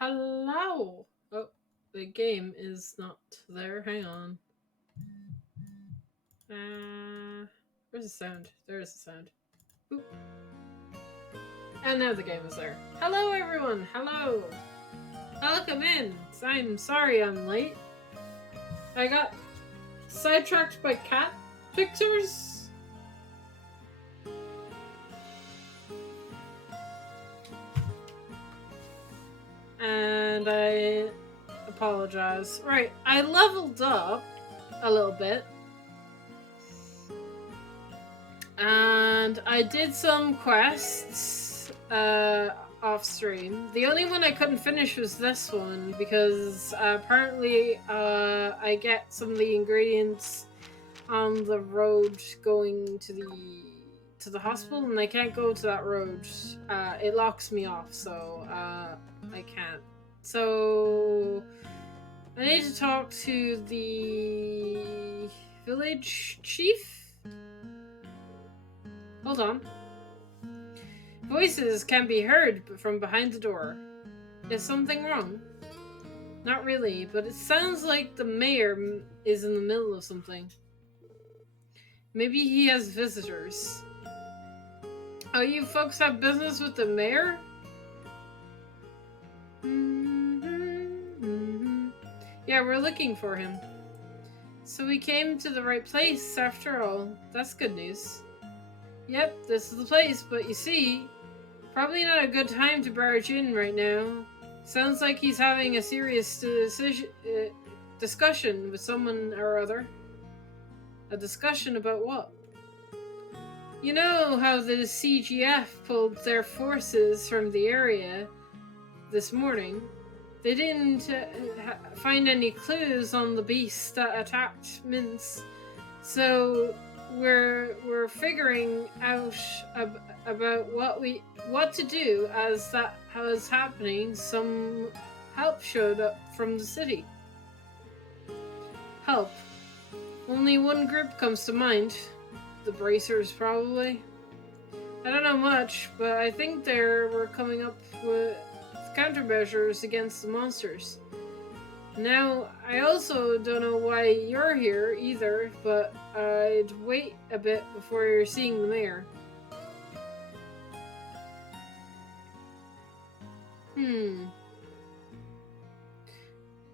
Hello. Oh, the game is not there. Hang on. Where's the sound? There's the sound. Oop. And now the game is there. Hello, everyone. Hello. Welcome in. I'm sorry I'm late. I got sidetracked by cat pictures. And I apologize. Right, I leveled up a little bit. And I did some quests off stream. The only one I couldn't finish was this one because apparently I get some of the ingredients on the road going to the hospital, and I can't go to that road. It locks me off, so I can't. So I need to talk to the village chief. Hold on. Voices can be heard from behind the door. Is something wrong? Not really, but it sounds like the mayor is in the middle of something. Maybe he has visitors. Oh, you folks have business with the mayor? Yeah, we're looking for him. So we came to the right place after all. That's good news. Yep, this is the place, but you see, probably not a good time to barge in right now. Sounds like he's having a serious discussion with someone or other. A discussion about what? You know how the CGF pulled their forces from the area this morning? They didn't find any clues on the beast that attacked Mince, so we're figuring out about what to do as that was happening. Some help showed up from the city. Help. Only one group comes to mind. The Bracers, probably. I don't know much, but I think we're coming up with countermeasures against the monsters. Now, I also don't know why you're here either, but I'd wait a bit before you're seeing the mayor.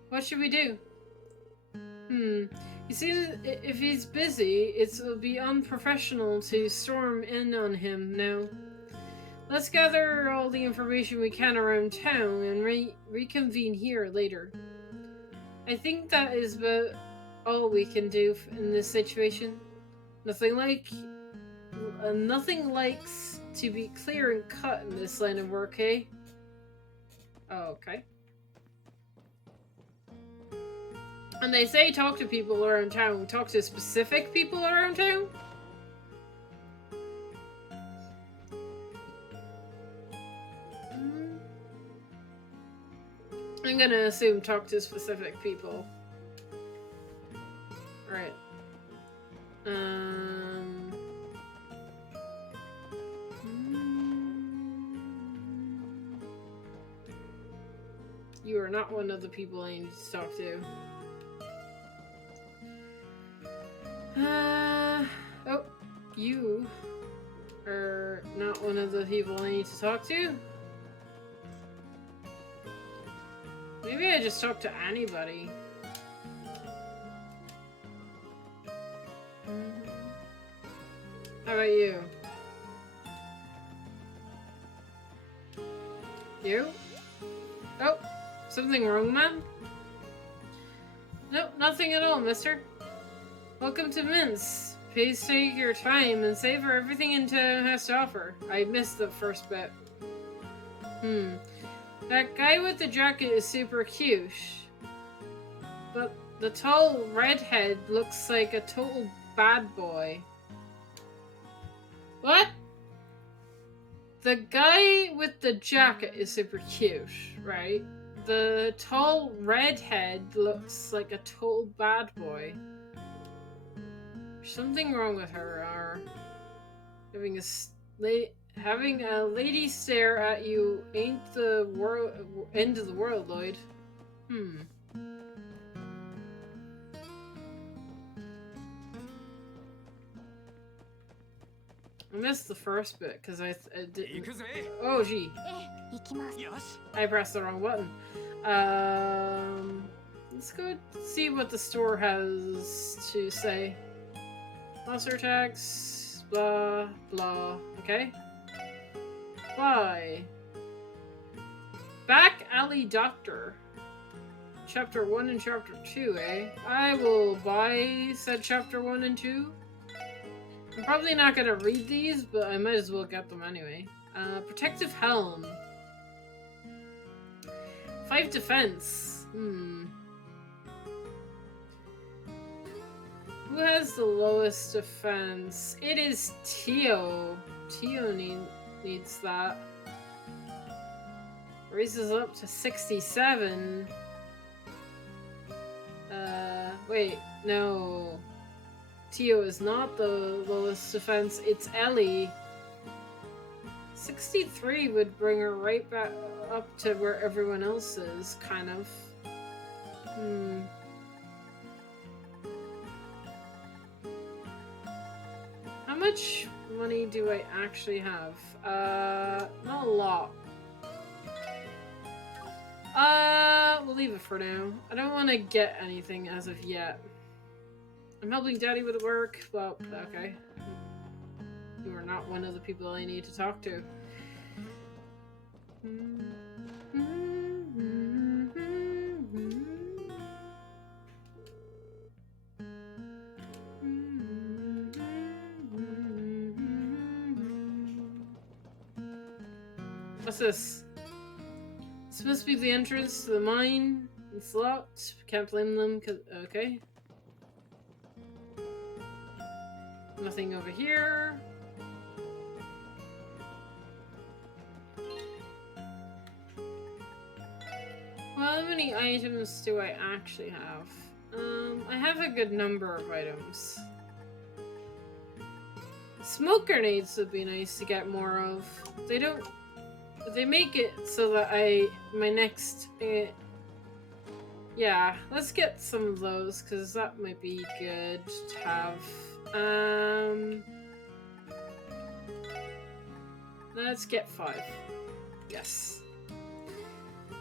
What should we do? You see, if he's busy, it'll be unprofessional to storm in on him now. Let's gather all the information we can around town and reconvene here later. I think that is about all we can do in this situation. Nothing likes to be clear and cut in this line of work, eh? Oh, okay. And they say talk to people around town. Talk to specific people around town? I'm gonna assume talk to specific people. Right. You are not one of the people I need to talk to. Oh, you are not one of the people I need to talk to. Maybe I just talk to anybody. How about you? You? Oh, something wrong, man? Nope, nothing at all, mister. Welcome to Mince. Please take your time and savor everything in town has to offer. I missed the first bit. That guy with the jacket is super cute. But the tall redhead looks like a total bad boy. What? The guy with the jacket is super cute, right? The tall redhead looks like a total bad boy. There's something wrong with her, or having Having a lady stare at you ain't the end of the world, Lloyd. I missed the first bit because I didn't. Oh, gee. I pressed the wrong button. Let's go see what the store has to say. Monster attacks, blah, blah. Okay. Bye. Back Alley Doctor. Chapter 1 and Chapter 2, eh? I will buy said Chapter 1 and 2. I'm probably not gonna read these, but I might as well get them anyway. Protective Helm. 5 defense. Who has the lowest defense? It is Tio. Tio needs that. Raises up to 67. Wait, no. Tio is not the lowest defense, it's Ellie. 63 would bring her right back up to where everyone else is, kind of. How much money do I actually have? Not a lot. We'll leave it for now. I don't want to get anything as of yet. I'm helping Daddy with work. Well, okay. You are not one of the people I need to talk to. What's this? This must be the entrance to the mine. It's locked. Can't blame them, cause okay. Nothing over here. Well, how many items do I actually have? I have a good number of items. Smoke grenades would be nice to get more of. They make it so that my next, yeah, let's get some of those, because that might be good to have. Let's get 5. Yes.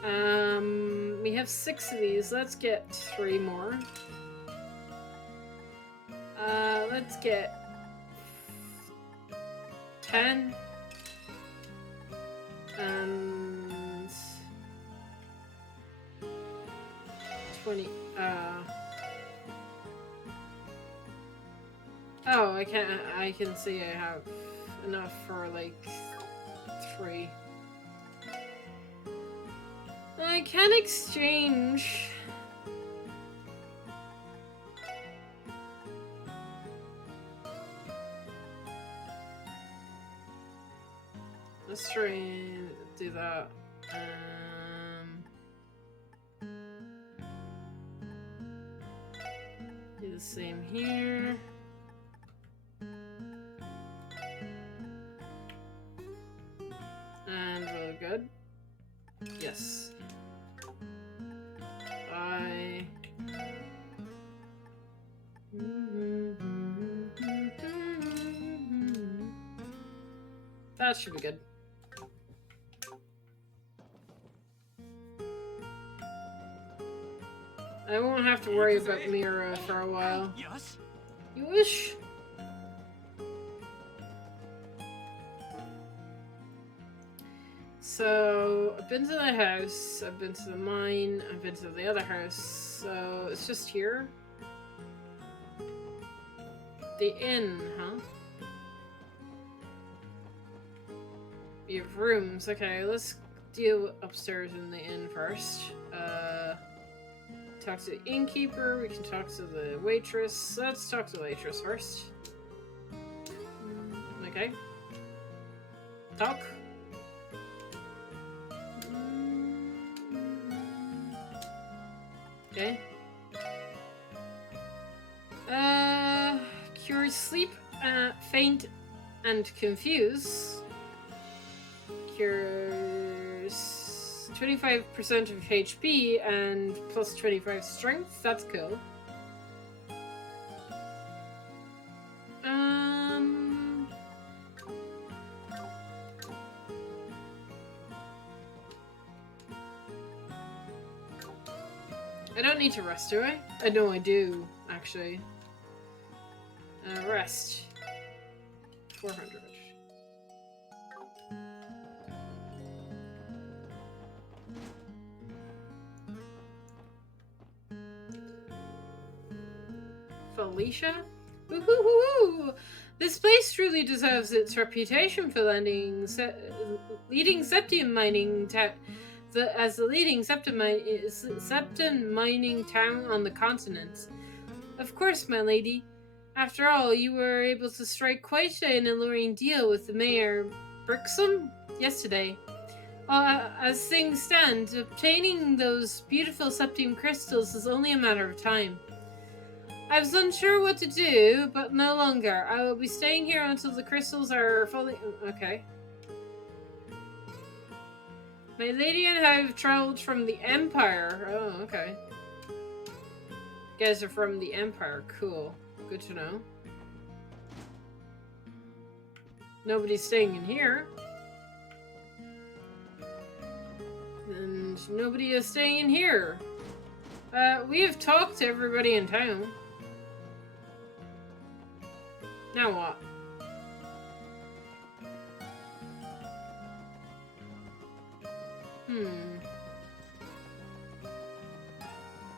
We have 6 of these. Let's get 3 more. Let's get 10. And 20. Oh, I can see I have enough for like 3. I can exchange. Let's try and do that. Do the same here. And really good. Yes. That should be good. I won't have to worry about Mira for a while. You wish? So, I've been to the house, I've been to the mine, I've been to the other house, so it's just here. The inn, huh? You have rooms. Okay, let's deal upstairs in the inn first. Talk to the innkeeper, we can talk to the waitress. Let's talk to the waitress first. Okay. Talk. Okay. Cures sleep, faint, and confuse. cures 25% of HP and plus 25 strength. That's cool. I don't need to rest, do I? I know I do, actually. Rest. 400. Felicia? Woohoo! This place truly deserves its reputation for leading septium mining as the leading septum mining town on the continent. Of course, my lady. After all, you were able to strike quite an alluring deal with the Mayor Brixham yesterday. As things stand, obtaining those beautiful septium crystals is only a matter of time. I was unsure what to do, but no longer. I will be staying here until the crystals are fully... Okay. My lady and I have traveled from the Empire. Oh, okay. You guys are from the Empire. Cool. Good to know. Nobody's staying in here. And nobody is staying in here. We have talked to everybody in town. Now what?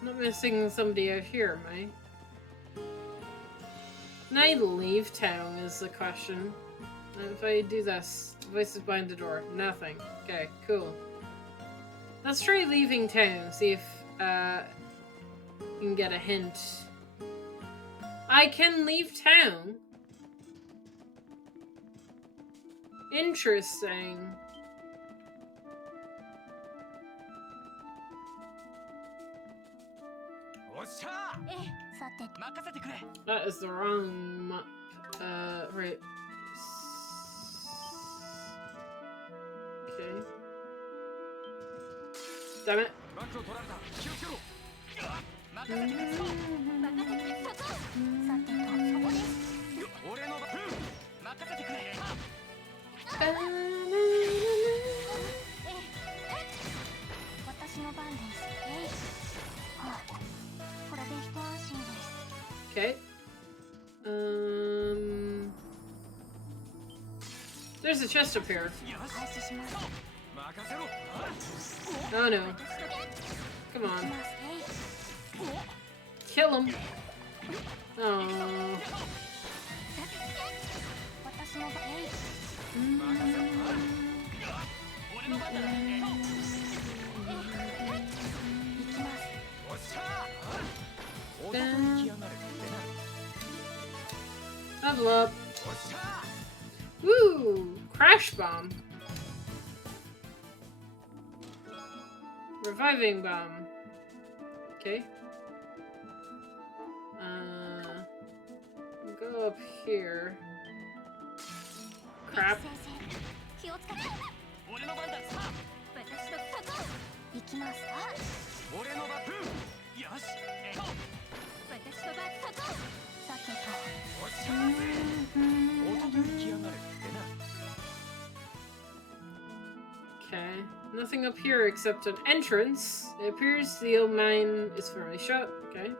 Not missing somebody out here, am I? Can I leave town is the question. And if I do this, voices behind the door. Nothing. Okay, cool. Let's try leaving town, see if you can get a hint. I can leave town? Interesting. That is the wrong map. Right. Okay. Damn it. Okay. There's a chest up here. Oh no. Come on. Kill him. Oh. Level up. Woo! Crash bomb. Reviving bomb. Okay. Go up here. Crap. Okay, nothing up here except an entrance. It appears the old mine is firmly shut. Okay.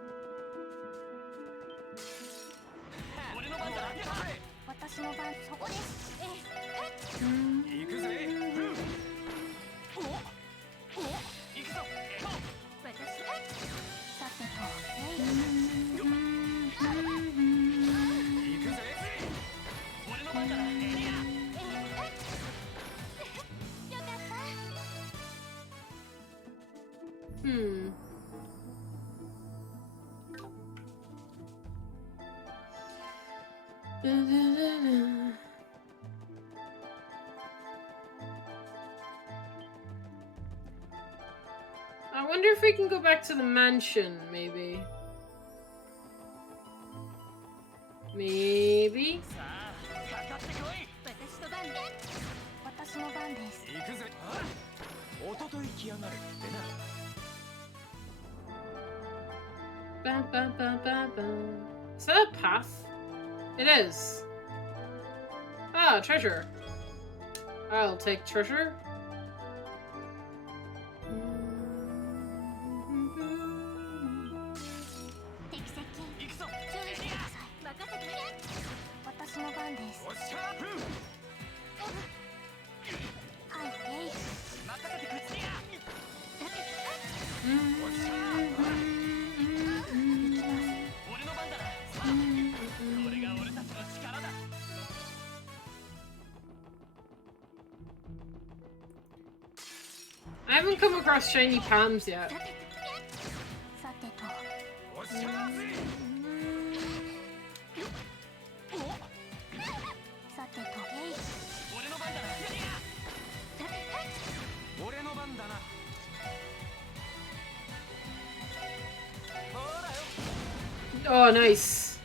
I wonder if we can go back to the mansion, maybe. Maybe? Bum, bum, bum, bum, bum. Is that a path? It is. Ah, treasure. I'll take treasure. I haven't come across shiny palms yet. Oh, nice.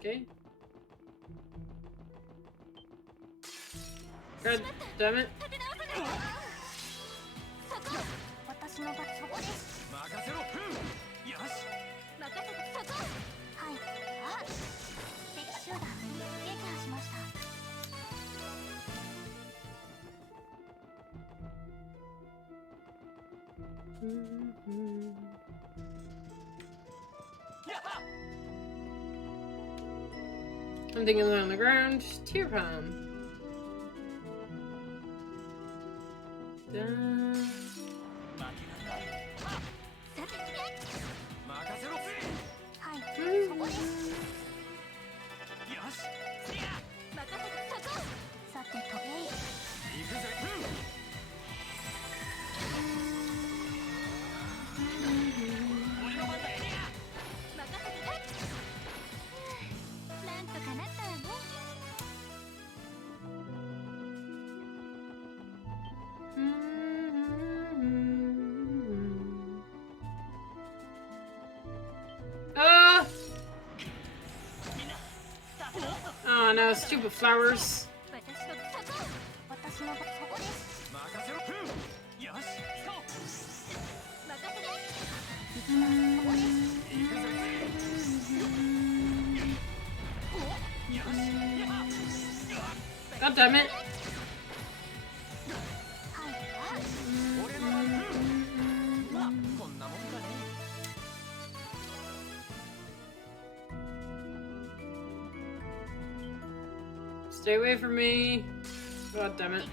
Okay. God damn it. Something on the ground. Tear palm. Oh no, stupid flowers. God damn it. Stay away from me. God damn it.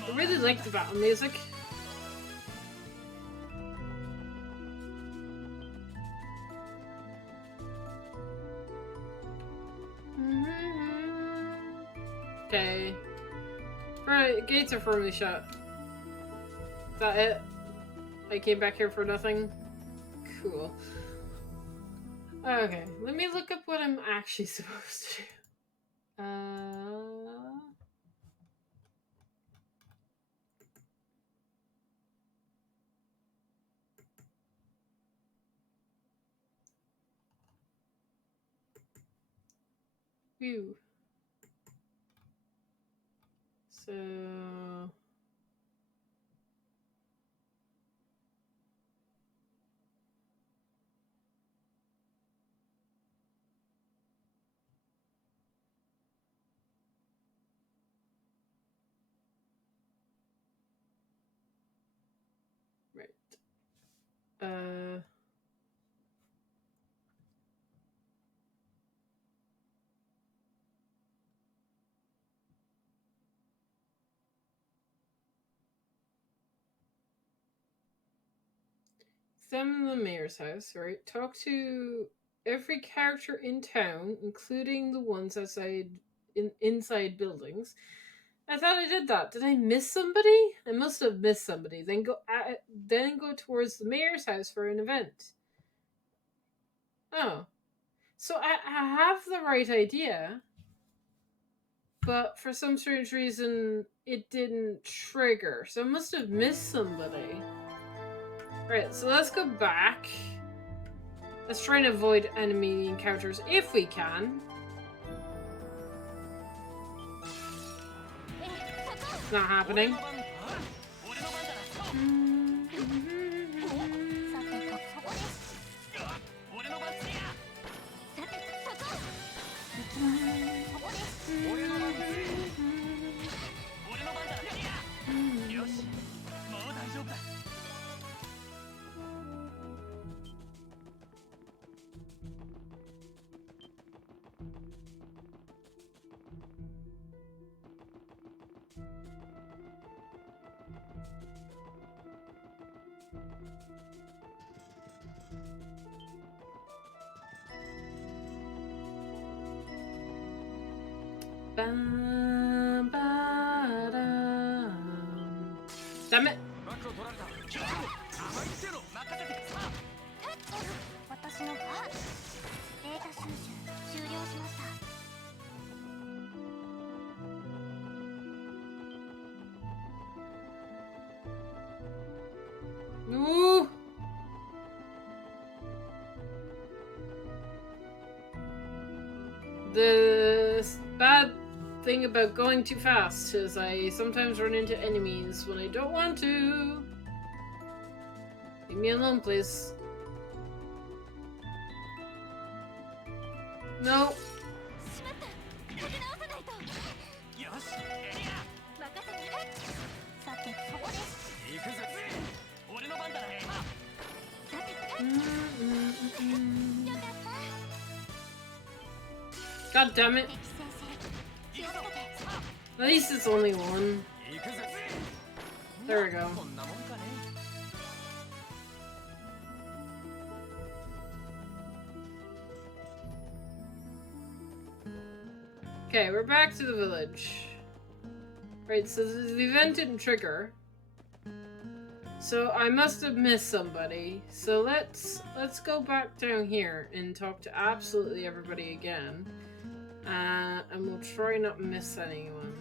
I really like the battle music. Okay. Right, gates are firmly shut. Is that it? I came back here for nothing? Cool. Okay, let me look up what I'm actually supposed to do. Whew. So... Right. Examine the mayor's house, right? Talk to every character in town, including the ones outside inside buildings. I thought I did that. Did I miss somebody? I must have missed somebody. Then go towards the mayor's house for an event. Oh. So I have the right idea, but for some strange reason it didn't trigger. So I must have missed somebody. Right, so let's go back. Let's try and avoid enemy encounters if we can. It's not happening. Damn it. 私のデータ収集終了しました。 Ooh. The bad thing about going too fast is I sometimes run into enemies when I don't want to. Leave me alone, please. No. God damn it. At least it's only one. There we go. Okay, we're back to the village. Right, so the event didn't trigger. So I must have missed somebody. So let's go back down here and talk to absolutely everybody again. And we'll try not miss anyone.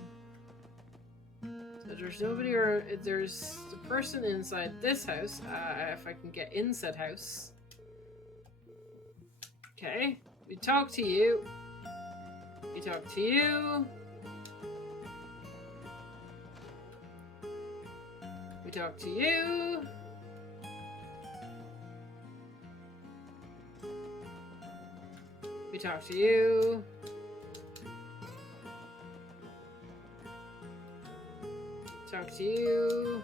So there's nobody, or there's the person inside this house. If I can get in said house. Okay, we talk to you. We talk to you. We talk to you. We talk to you. Talk to you.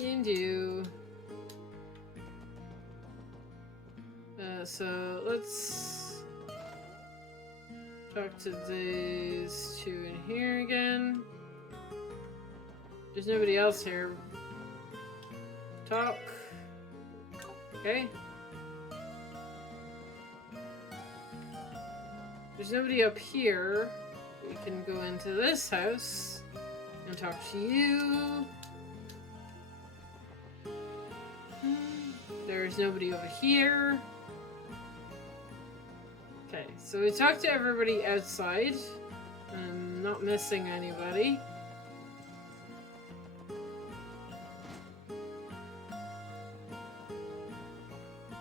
And you. So let's talk to these two in here again. There's nobody else here. Talk. Okay. There's nobody up here. We can go into this house and talk to you. There's nobody over here. Okay, so we talked to everybody outside. I'm not missing anybody.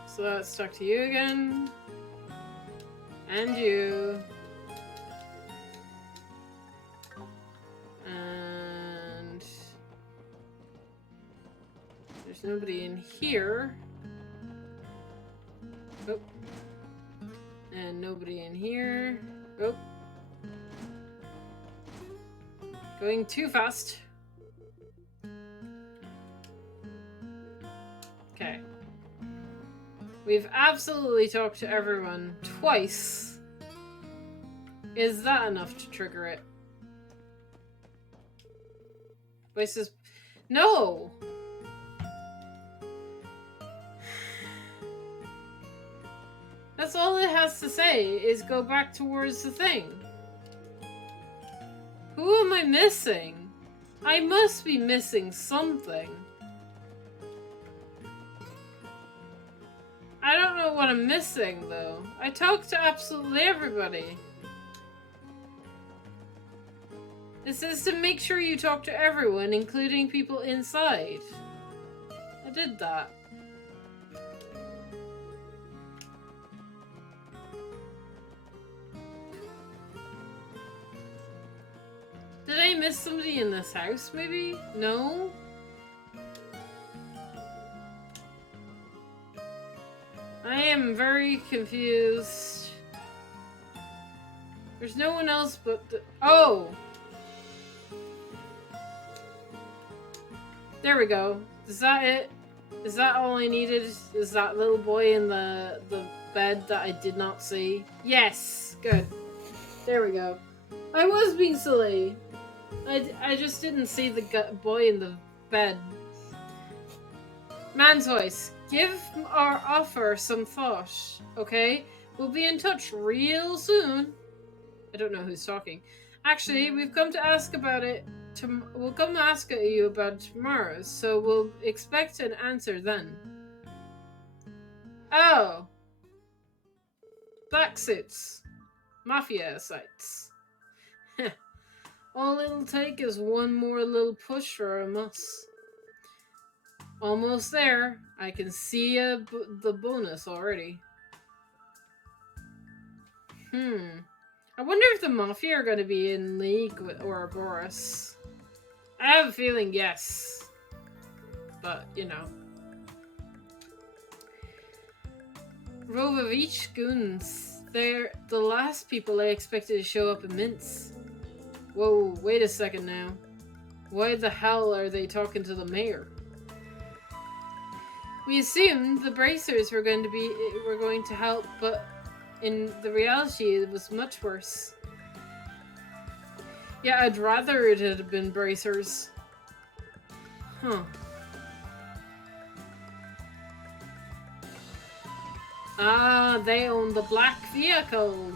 So let's talk to you again. And you. And there's nobody in here. Oh. And nobody in here. Oh. Going too fast. Okay. We've absolutely talked to everyone twice. Is that enough to trigger it? Voices. No! That's all it has to say, is go back towards the thing. Who am I missing? I must be missing something. I don't know what I'm missing, though. I talked to absolutely everybody. It says to make sure you talk to everyone, including people inside. I did that. Did I miss somebody in this house, maybe? No? I am very confused. There's no one else but oh! There we go. Is that it? Is that all I needed? Is that little boy in the bed that I did not see? Yes! Good. There we go. I was being silly. I just didn't see the boy in the bed. Man's voice. Give our offer some thought, okay? We'll be in touch real soon. I don't know who's talking. Actually, we've come to ask about it. We'll come ask you about tomorrow, so we'll expect an answer then. Oh. Black suits. Mafia sites. All it'll take is one more little push from us. Almost there. I can see the bonus already. I wonder if the Mafia are going to be in league with Ouroboros. I have a feeling yes. But, you know. Rovovich goons. They're the last people I expected to show up in Minsk. Whoa, wait a second now. Why the hell are they talking to the mayor? We assumed the bracers were going to help, but in the reality it was much worse. Yeah, I'd rather it had been bracers. Huh. Ah, they own the black vehicle.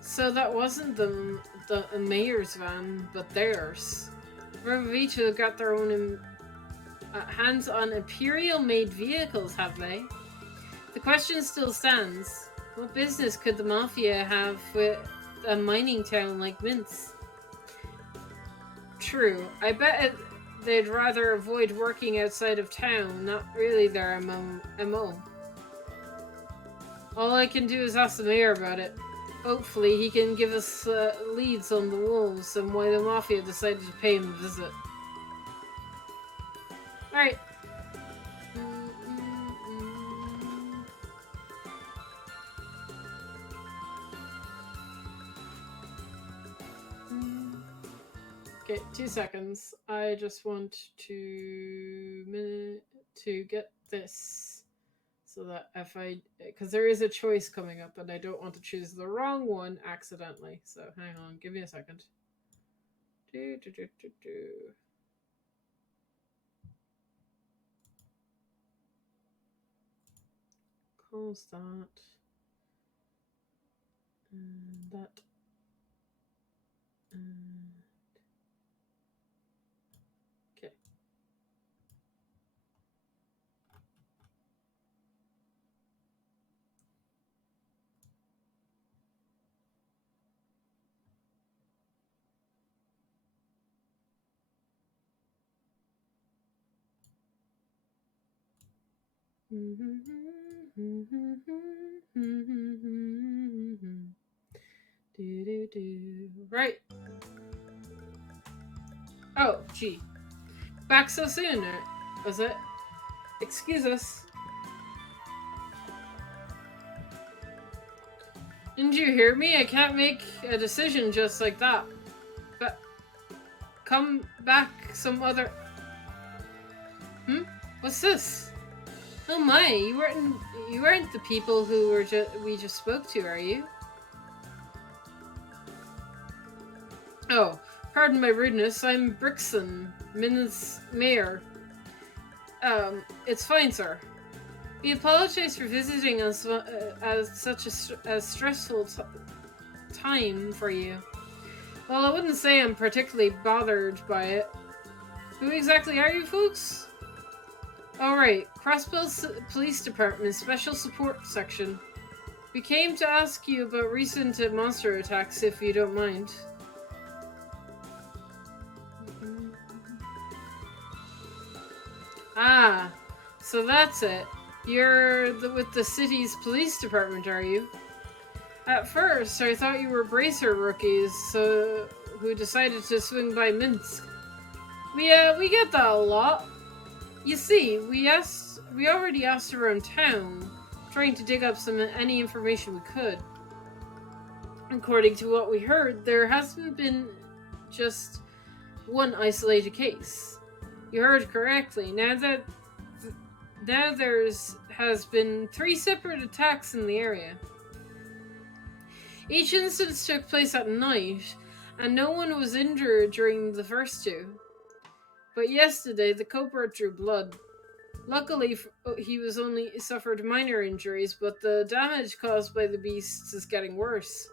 So that wasn't the mayor's van, but theirs. Rovovich got their own hands on Imperial-made vehicles, have they? The question still stands. What business could the Mafia have with a mining town like Minsk? True. I bet they'd rather avoid working outside of town, not really their MO. All I can do is ask the mayor about it. Hopefully he can give us leads on the wolves and why the Mafia decided to pay him a visit. Alright. Okay, 2 seconds. I just want to get this. So that because there is a choice coming up and I don't want to choose the wrong one accidentally. So hang on, give me a second. Close that. And that. And okay. Right. Oh, gee. Back so soon, was it? Excuse us. Didn't you hear me? I can't make a decision just like that. But come back some other... What's this? Oh my, you weren't the people who we just spoke to, are you? Oh, pardon my rudeness. I'm Brixton, Min's mayor. It's fine, sir. We apologize for visiting us as such a stressful time for you. Well, I wouldn't say I'm particularly bothered by it. Who exactly are you folks? Alright, Crossbell Police Department Special Support Section. We came to ask you about recent monster attacks, if you don't mind. Ah, so that's it. You're with the city's police department, are you? At first, I thought you were Bracer rookies, who decided to swing by Minsk. We get that a lot. You see, we already asked around town, trying to dig up any information we could. According to what we heard, there hasn't been just one isolated case. You heard correctly. Now has been 3 separate attacks in the area. Each instance took place at night, and no one was injured during the first 2. But yesterday, the culprit drew blood. Luckily, he was only suffered minor injuries, but the damage caused by the beasts is getting worse.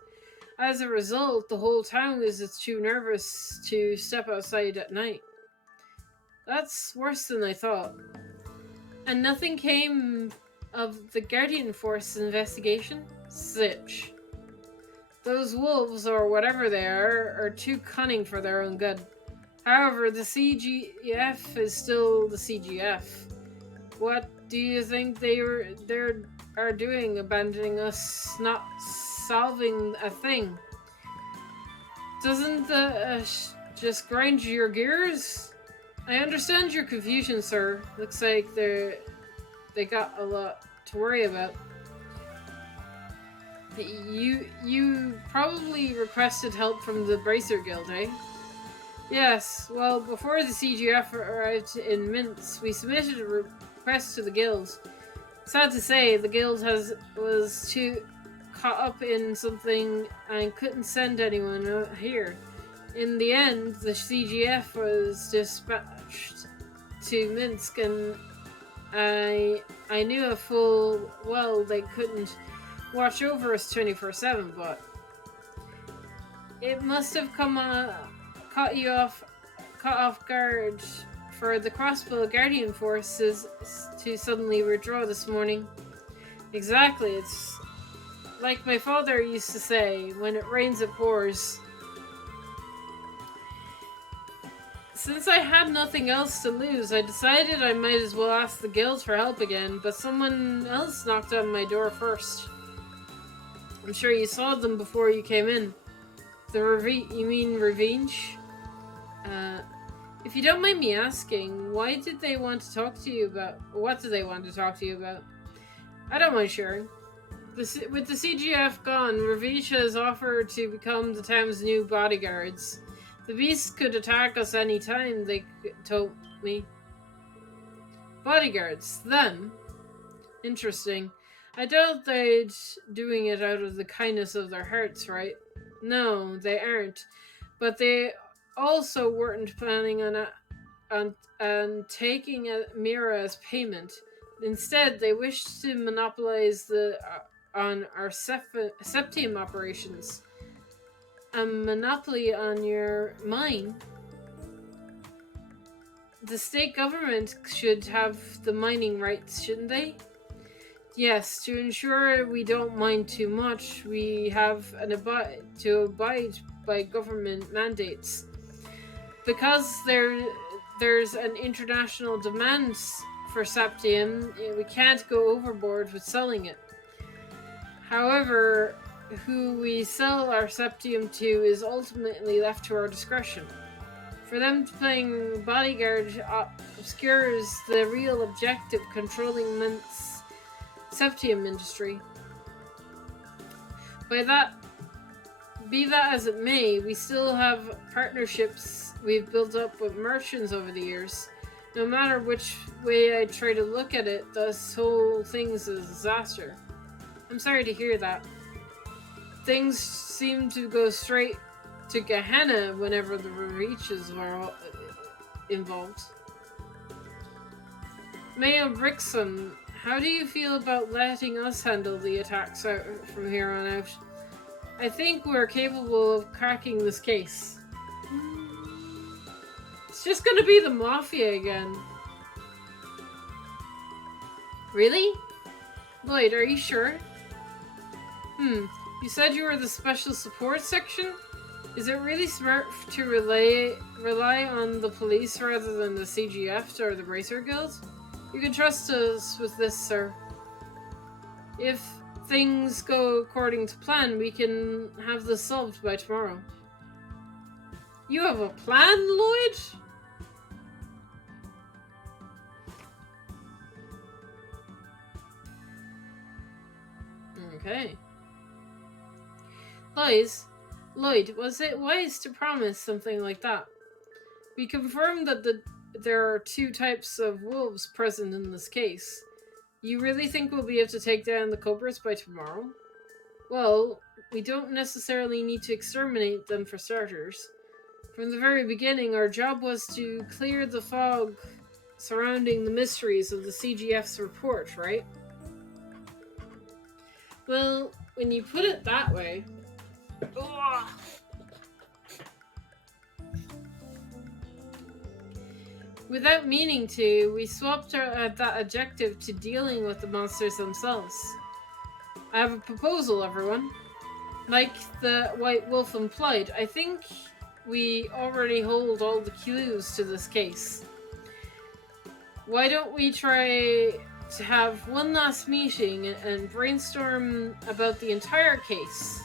As a result, the whole town is too nervous to step outside at night. That's worse than I thought. And nothing came of the Guardian Force investigation? Zitch. Those wolves, or whatever they are too cunning for their own good. However, the CGF is still the CGF. What do you think they are doing, abandoning us, not solving a thing? Doesn't the just grind your gears? I understand your confusion, sir. Looks like they got a lot to worry about. You probably requested help from the Bracer Guild, eh? Yes, well, before the CGF arrived in Minsk, we submitted a request to the guild. Sad to say, the guild was too caught up in something and couldn't send anyone here. In the end, the CGF was dispatched to Minsk, and I knew full well they couldn't watch over us 24/7, but it must have caught off guard for the Crossbow Guardian forces to suddenly withdraw this morning. Exactly, it's like my father used to say, when it rains it pours. Since I had nothing else to lose, I decided I might as well ask the guild for help again, but someone else knocked on my door first. I'm sure you saw them before you came in. You mean Revenge? If you don't mind me asking, what do they want to talk to you about? I don't mind sharing. With the CGF gone, Revenge has offered to become the town's new bodyguards. The beasts could attack us any time, they told me. Bodyguards, them? Interesting. I doubt they'd doing it out of the kindness of their hearts, right? No, they aren't. But they also weren't planning on taking Mira as payment. Instead, they wished to monopolize on our Septium operations. A monopoly on your mine? The state government should have the mining rights, shouldn't they? Yes, to ensure we don't mine too much, we have to abide by government mandates. Because there's an international demand for Septium, we can't go overboard with selling it. However, who we sell our Septium to is ultimately left to our discretion. For them, playing bodyguard obscures the real objective, controlling Mint's Septium industry. Be that as it may, we still have partnerships we've built up with merchants over the years. No matter which way I try to look at it, this whole thing's a disaster. I'm sorry to hear that. Things seem to go straight to Gehenna whenever the Reaches were involved. Mayo Brixham, how do you feel about letting us handle the attacks out from here on out? I think we're capable of cracking this case. It's just gonna be the Mafia again. Really? Lloyd, are you sure? You said you were the special support section? Is it really smart to rely on the police rather than the CGF or the Bracer Guild? You can trust us with this, sir. If things go according to plan, we can have this solved by tomorrow. You have a plan, Lloyd? Okay. Lloyd, was it wise to promise something like that? We confirmed that there are two types of wolves present in this case. You really think we'll be able to take down the Cobras by tomorrow? Well, we don't necessarily need to exterminate them for starters. From the very beginning, our job was to clear the fog surrounding the mysteries of the CGF's report, right? Well, when you put it that way... Ugh. Without meaning to, we swapped that adjective to dealing with the monsters themselves. I have a proposal, everyone. Like the White Wolf implied, I think we already hold all the clues to this case. Why don't we try to have one last meeting and brainstorm about the entire case?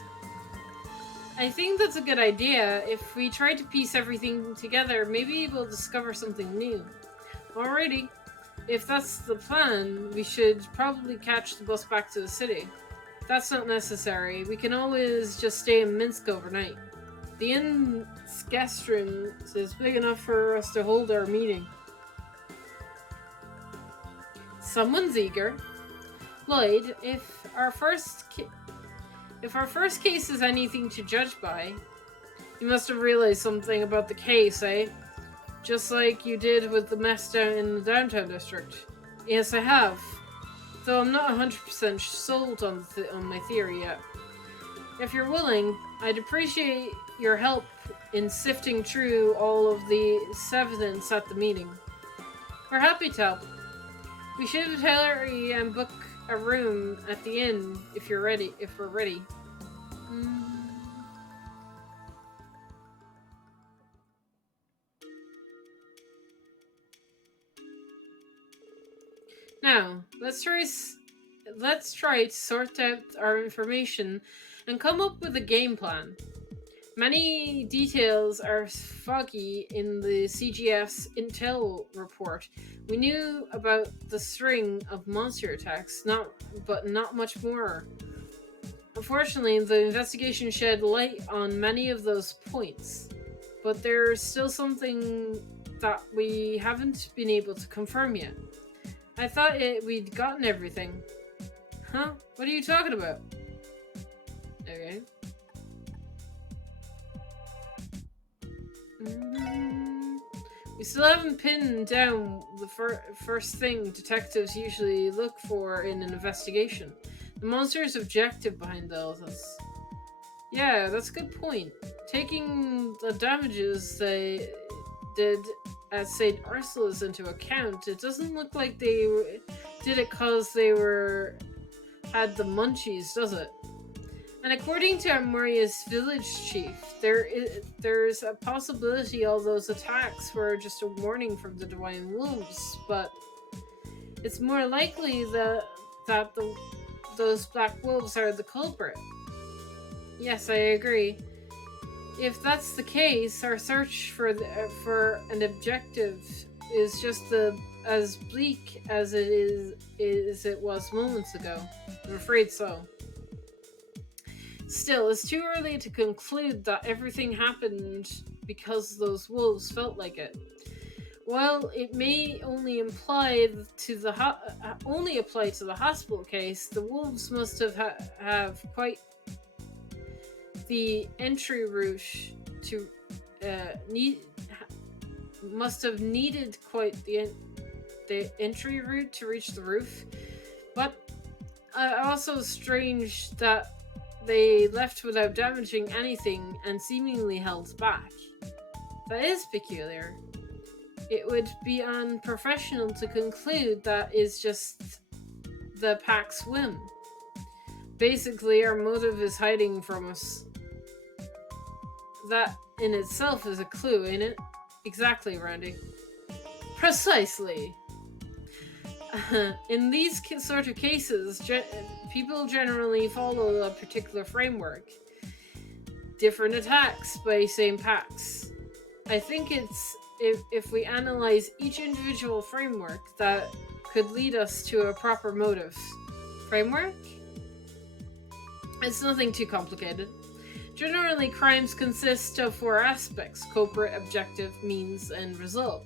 I think that's a good idea. If we try to piece everything together, maybe we'll discover something new. Alrighty. If that's the plan, we should probably catch the bus back to the city. That's not necessary. We can always just stay in Minsk overnight. The inn's guest room is big enough for us to hold our meeting. Someone's eager. Lloyd, if our first case is anything to judge by, you must have realized something about the case, eh? Just like you did with the mess down in the downtown district. Yes, I have. Though I'm not 100% sold on my theory yet. If you're willing, I'd appreciate your help in sifting through all of the evidence at the meeting. We're happy to help. We should hurry and book a room at the inn if we're ready. Now, let's try to sort out our information and come up with a game plan. Many details are foggy in the CGF's intel report. We knew about the string of monster attacks, but not much more. Unfortunately, the investigation shed light on many of those points, but there's still something that we haven't been able to confirm yet. I thought we'd gotten everything. Huh? What are you talking about? Okay. We still haven't pinned down the first thing detectives usually look for in an investigation. The monster's objective behind all of this. Yeah, that's a good point. Taking the damages they did at St. Ursula's into account, it doesn't look like they did it because they had the munchies, does it? And according to Amuria's village chief, there's a possibility all those attacks were just a warning from the Divine Wolves, but it's more likely that those Black Wolves are the culprit. Yes, I agree. If that's the case, our search for an objective is just as bleak as it was moments ago. I'm afraid so. Still, it's too early to conclude that everything happened because those wolves felt like it. While it may only apply to the hospital case, the wolves must have quite the entry route to must have needed quite the entry route to reach the roof. But also strange that they left without damaging anything and seemingly held back. That is peculiar. It would be unprofessional to conclude that is just the pack's whim. Basically, our motive is hiding from us. That in itself is a clue, ain't it? Exactly, Randy. Precisely. In these sort of cases, people generally follow a particular framework. Different attacks by same packs. I think it's if we analyze each individual framework that could lead us to a proper motive. Framework? It's nothing too complicated. Generally, crimes consist of 4 aspects: culprit, objective, means, and result.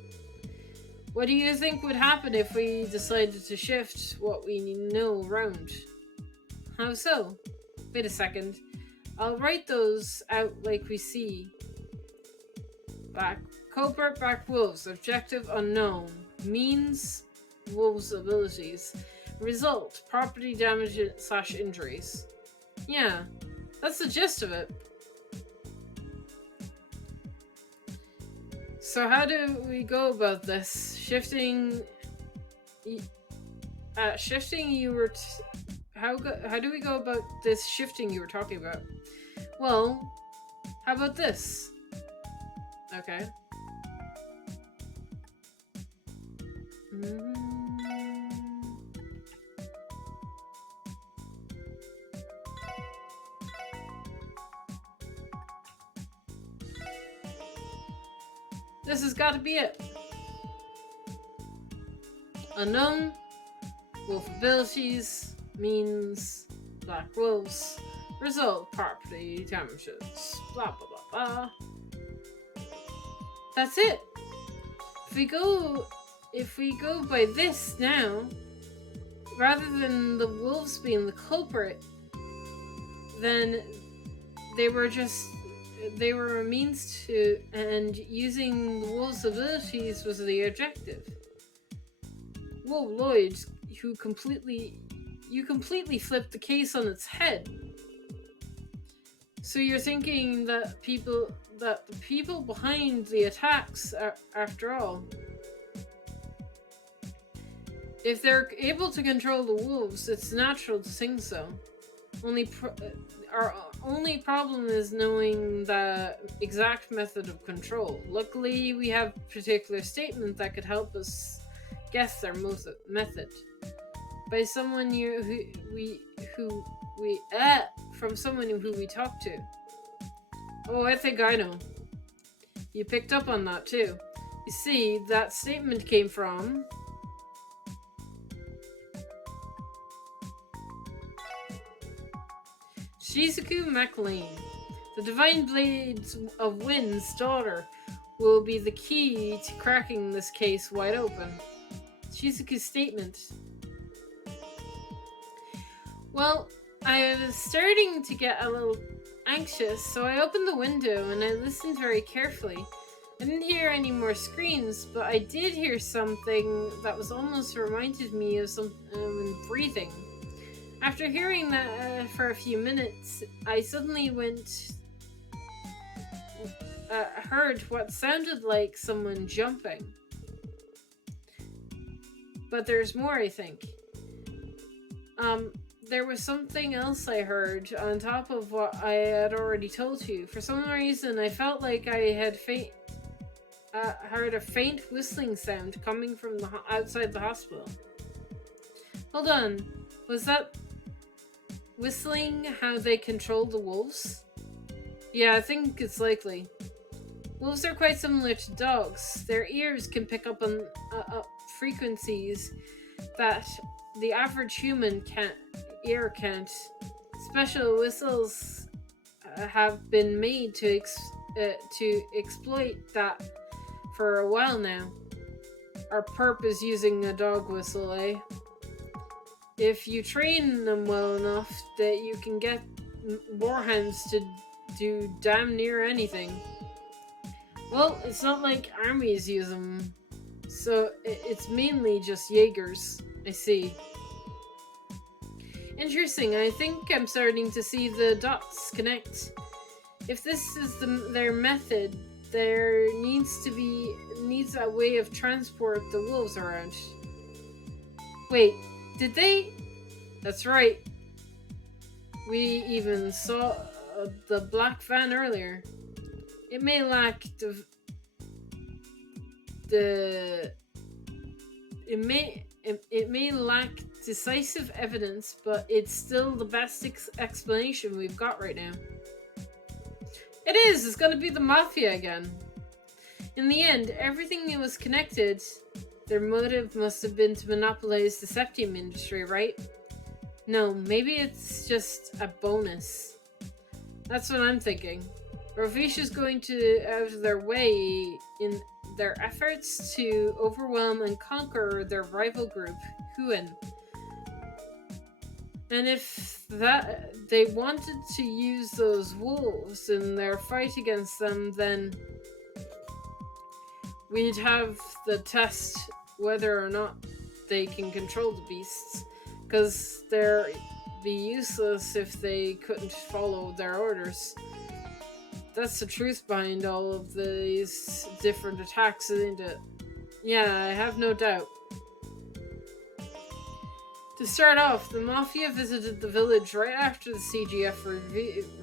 What do you think would happen if we decided to shift what we know around? How so? Wait a second. I'll write those out like we see. Back. Culprit, back wolves. Objective, unknown. Means, wolves' abilities. Result, property damage / injuries. Yeah, that's the gist of it. So how do we go about this? Shifting you were how do we go about this shifting you were talking about? Well, how about this? Okay. This has got to be it. Unknown, wolf abilities, means, black wolves, result, property damages, blah blah blah blah. That's it. If we go by this now, rather than the wolves being the culprit, then they were a means to, and using the wolves' abilities was the objective. Whoa, Lloyd, you completely flipped the case on its head. So you're thinking that the people behind the attacks are, after all, if they're able to control the wolves, it's natural to think so. Our only problem is knowing the exact method of control. Luckily, we have a particular statement that could help us guess their method. By someone from someone who we talked to. Oh, I think I know. You picked up on that too. You see, that statement came from Shizuku MacLean. The Divine Blades of Wind's daughter will be the key to cracking this case wide open. Shizuku's statement. Well, I was starting to get a little anxious, so I opened the window and I listened very carefully. I didn't hear any more screams, but I did hear something that was almost reminded me of some breathing. After hearing that for a few minutes, I suddenly heard what sounded like someone jumping. But there's more, I think. There was something else I heard on top of what I had already told you. For some reason, I felt like I had heard a faint whistling sound coming from outside the hospital. Hold on, was that whistling how they control the wolves? Yeah, I think it's likely. Wolves are quite similar to dogs. Their ears can pick up on frequencies that the average human can't. Special whistles have been made to exploit that for a while now. Our perp is using a dog whistle, eh? If you train them well enough, that you can get warhounds to do damn near anything. Well, it's not like armies use them, so it's mainly just Jaegers. I see. Interesting. I think I'm starting to see the dots connect. If this is their method, there needs a way of transport the wolves around. Wait, did they? That's right. We even saw the black van earlier. It may lack the it may lack decisive evidence, but it's still the best explanation we've got right now. It is. It's going to be the mafia again. In the end, everything was connected. Their motive must have been to monopolize the septium industry, right? No, maybe it's just a bonus. That's what I'm thinking. Ravish is going to out of their way in their efforts to overwhelm and conquer their rival group, Huan. And if that they wanted to use those wolves in their fight against them, then we'd have the test whether or not they can control the beasts, because they'd be useless if they couldn't follow their orders. That's the truth behind all of these different attacks, isn't it? Yeah, I have no doubt. To start off, the Mafia visited the village right after the CGF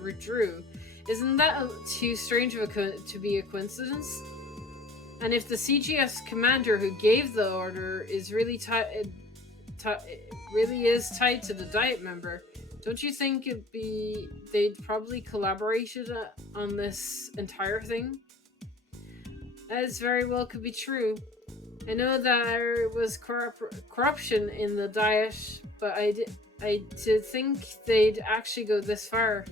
withdrew. Isn't that too strange to be a coincidence? And if the CGF's commander who gave the order is really is tied to the Diet member, don't you think they'd probably collaborated on this entire thing? That very well could be true. I know that there was corruption in the Diet, but I to think they'd actually go this far.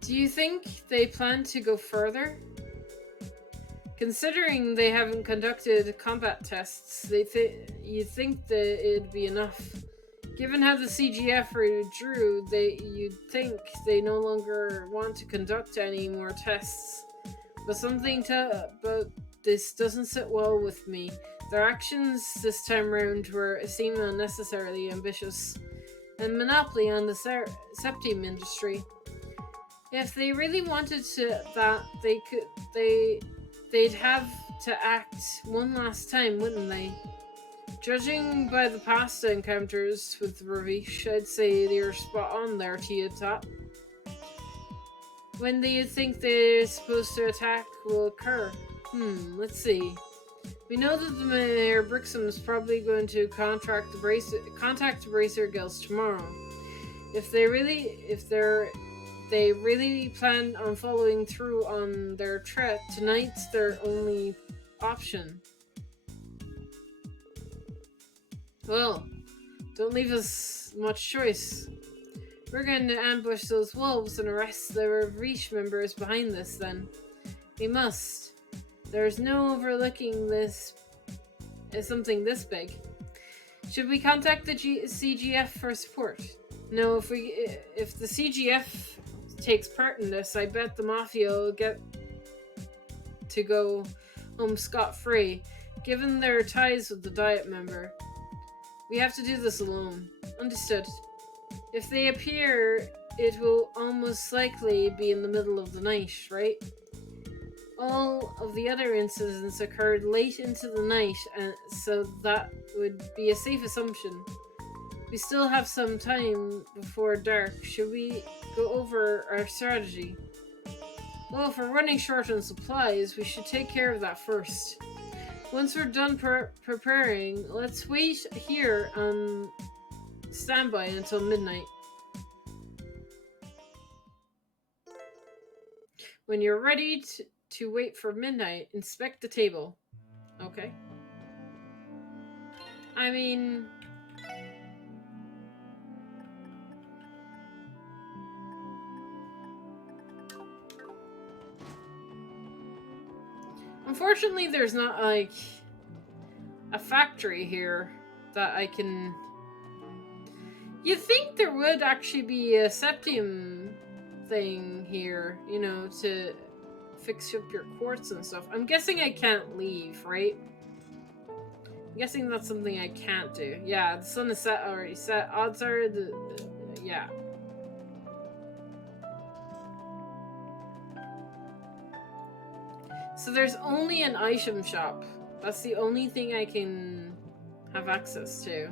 Do you think they plan to go further? Considering they haven't conducted combat tests, you'd think that it'd be enough. Given how the CGF withdrew, you'd think they no longer want to conduct any more tests. But this doesn't sit well with me. Their actions this time round seem unnecessarily ambitious, and monopoly on the septium industry. If they really wanted they'd have to act one last time, wouldn't they? Judging by the past encounters with Ravish, I'd say you're spot on there, Tia Tot. When do you think they're supposed to attack will occur? Let's see. We know that the Mayor Brixham is probably going to contact the Bracer Guilds tomorrow. If they really plan on following through on their threat, tonight's their only option. Well, don't leave us much choice. We're going to ambush those wolves and arrest the Ravish members behind this, then. We must. There's no overlooking this as something this big. Should we contact the CGF for support? No, if the CGF takes part in this, I bet the Mafia will get to go home scot-free, given their ties with the Diet member. We have to do this alone. Understood. If they appear, it will almost likely be in the middle of the night, right? All of the other incidents occurred late into the night, and so that would be a safe assumption. We still have some time before dark. Should we go over our strategy? Well, if we're running short on supplies, we should take care of that first. Once we're done preparing, let's wait here on standby until midnight. When you're ready to wait for midnight, inspect the table. Okay. I mean... Unfortunately, there's not, like, a factory here that I can... You'd think there would actually be a septium thing here, you know, to fix up your quartz and stuff. I'm guessing I can't leave, right? I'm guessing that's something I can't do. Yeah, the sun is set already. Set. Odds are yeah. So there's only an item shop. That's the only thing I can have access to.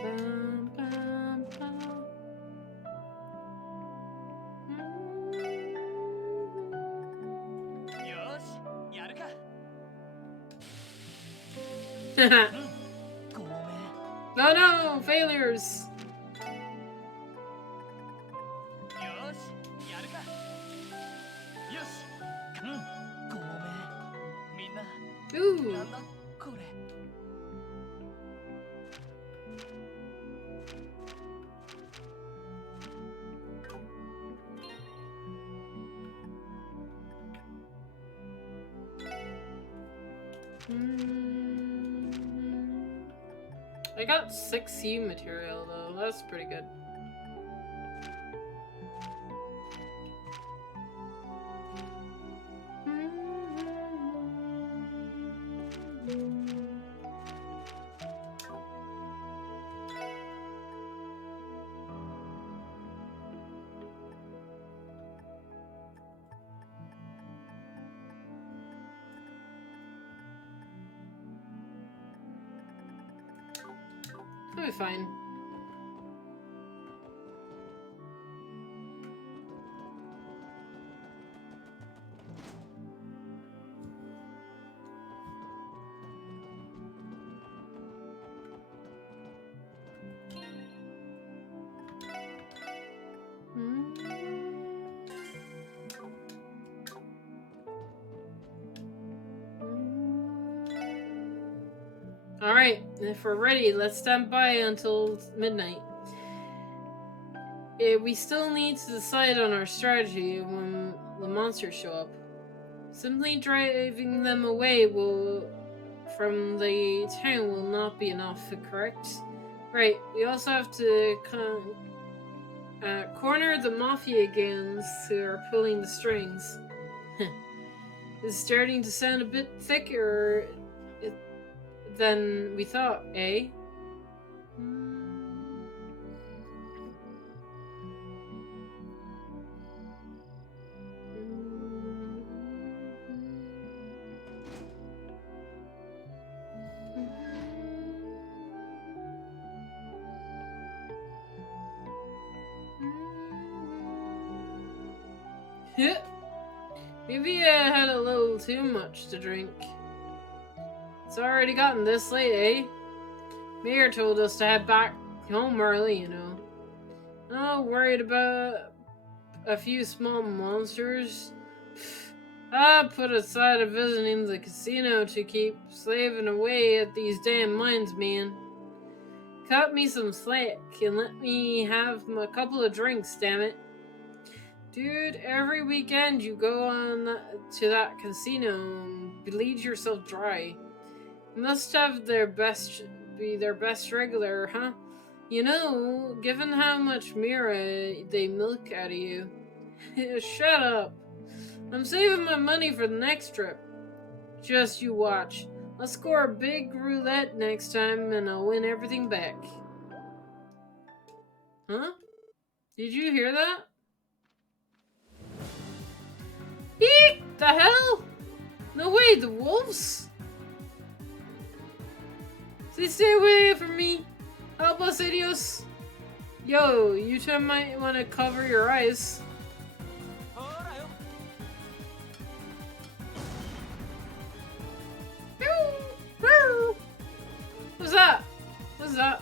Bum, bum, bum. No, no, failures. Ooh. I got 6 U material though, that's pretty good. I'll be fine. Alright, if we're ready, let's stand by until midnight. We still need to decide on our strategy when the monsters show up. Simply driving them away from the town will not be enough, correct? Right, we also have to corner the mafia gangs who are pulling the strings. It's starting to sound a bit thicker than we thought, eh? Maybe I had a little too much to drink. It's already gotten this late, eh? Mayor told us to head back home early, you know. Oh, worried about a few small monsters? I put aside of visiting the casino to keep slaving away at these damn mines, man. Cut me some slack and let me have a couple of drinks, damn it. Dude, every weekend you go on to that casino and bleed yourself dry. You must have be their best regular, huh? You know, given how much Mira they milk out of you. Shut up. I'm saving my money for the next trip. Just you watch. I'll score a big roulette next time and I'll win everything back. Huh? Did you hear that? Eek! The hell? No way, the wolves? Please stay away from me. Help us, idios. Yo, you two might want to cover your eyes. What's that? What's that?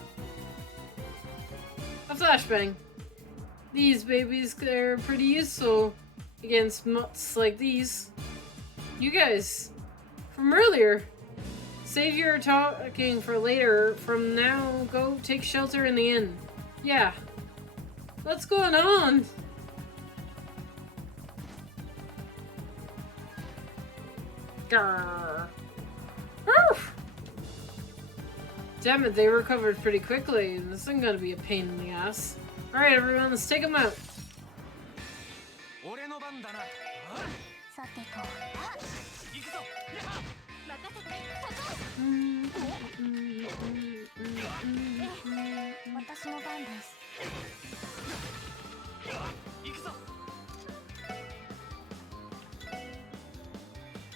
A flashbang. These babies are pretty useful against mutts like these. You guys, from earlier, save your talking for later. From now, go take shelter in the inn. Yeah. What's going on? Grrr. Oof. Damn it, they recovered pretty quickly. This isn't gonna be a pain in the ass. Alright, everyone, let's take them out. さてと行くぞ任せて私の番です行くぞ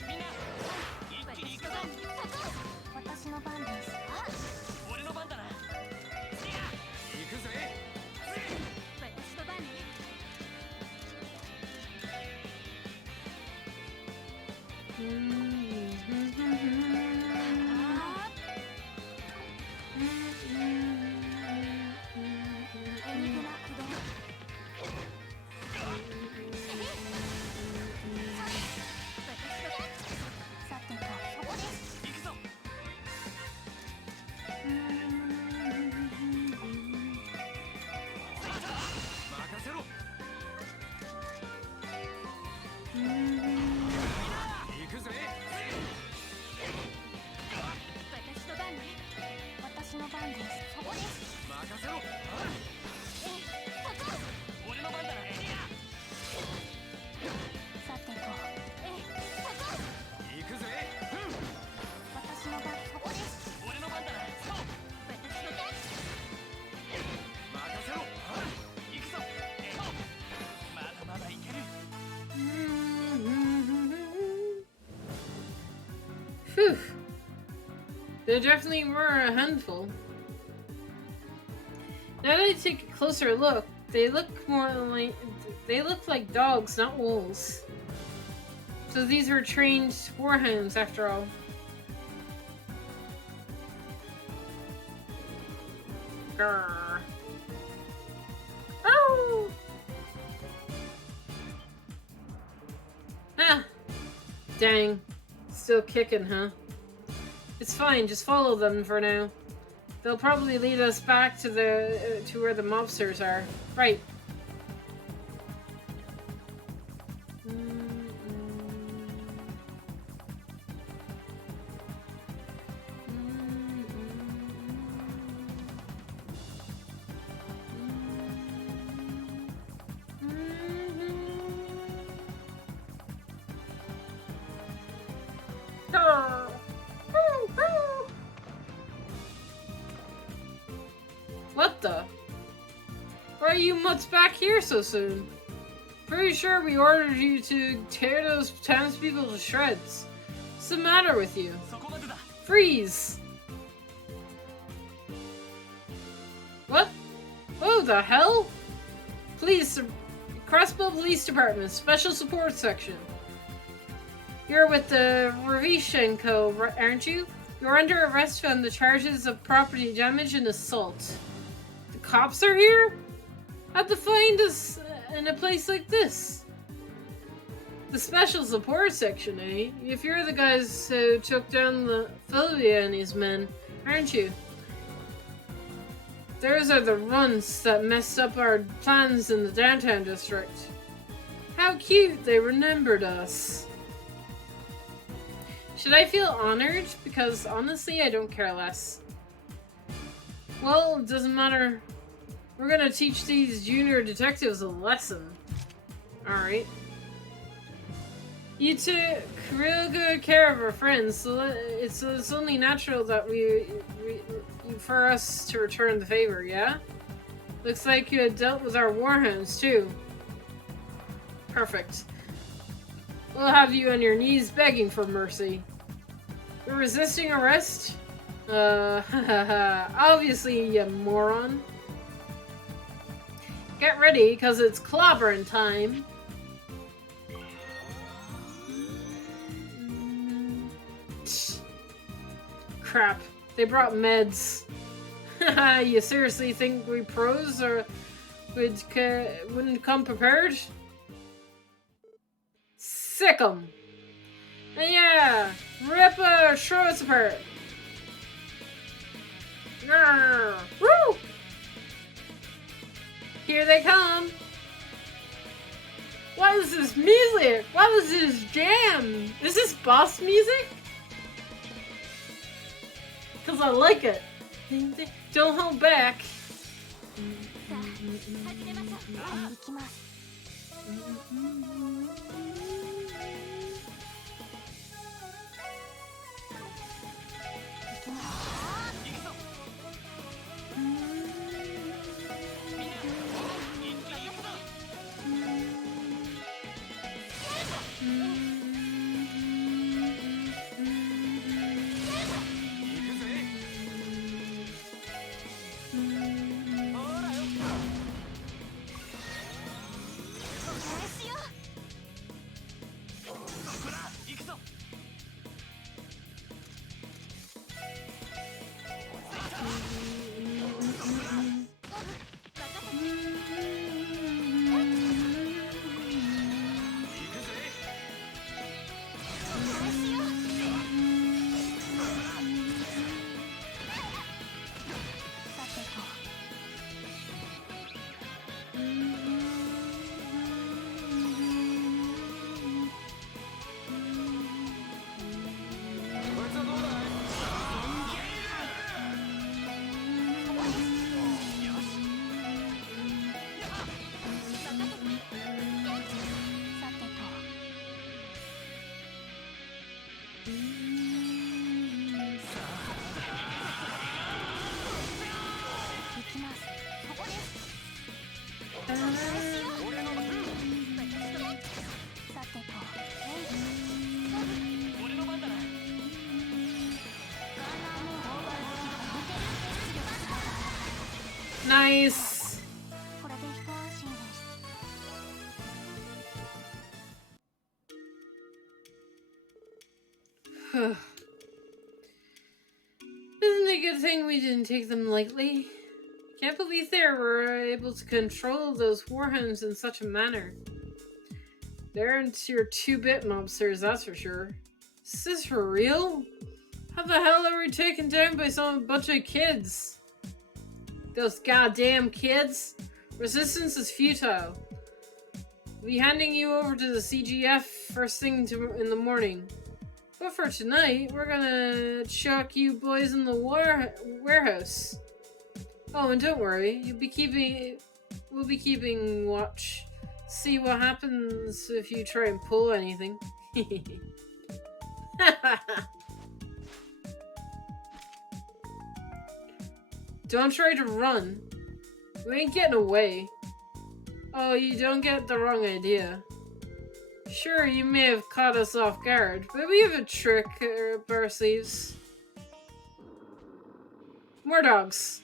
みんな一気に行くぞ私の番です俺の番だな行くぜ私の番ねPhew. They definitely were a handful. Now that I take a closer look, they look like dogs, not wolves. So these were trained warhounds after all. Grrr. Oh! Ah! Dang. Still kicking, huh? It's fine, just follow them for now. They'll probably lead us back to where the mobsters are. Right. What the? Why are you mutts back here so soon? Pretty sure we ordered you to tear those townspeople to shreds. What's the matter with you? Freeze! What? Oh, the hell? Police, Crossbow Police Department, Special Support Section. You're with the Ravishenko, aren't you? You're under arrest on the charges of property damage and assault. The cops are here? How'd they find us in a place like this? The Special Support Section, eh? If you're the guys who took down the Philvia and his men, aren't you? Those are the runts that messed up our plans in the downtown district. How cute they remembered us. Should I feel honored? Because honestly, I don't care less. Well, it doesn't matter. We're gonna teach these junior detectives a lesson. Alright. You took real good care of our friends, so it's only natural that for us to return the favor, yeah? Looks like you had dealt with our warhounds, too. Perfect. We'll have you on your knees begging for mercy. You're resisting arrest? Obviously, you moron. Get ready, because it's clobbering time. Crap. They brought meds. You seriously think we pros wouldn't come prepared? Sick 'em. And yeah, rip our throats apart. Grrr. Woo! Here they come. What is this music? What is this jam? Is this boss music? Cause I like it. Don't hold back. Nice. Isn't it a good thing we didn't take them lightly? Can't believe they were able to control those warhounds in such a manner. They aren't your 2-bit mobsters, that's for sure. Is this for real? How the hell are we taken down by some bunch of kids? Those goddamn kids? Resistance is futile. We'll be handing you over to the CGF first thing in the morning. But for tonight, we're gonna chuck you boys in the warehouse. Oh, and don't worry, we'll be keeping watch. See what happens if you try and pull anything. Don't try to run. We ain't getting away. Oh, you don't get the wrong idea. Sure, you may have caught us off guard, but we have a trick up our sleeves. More dogs.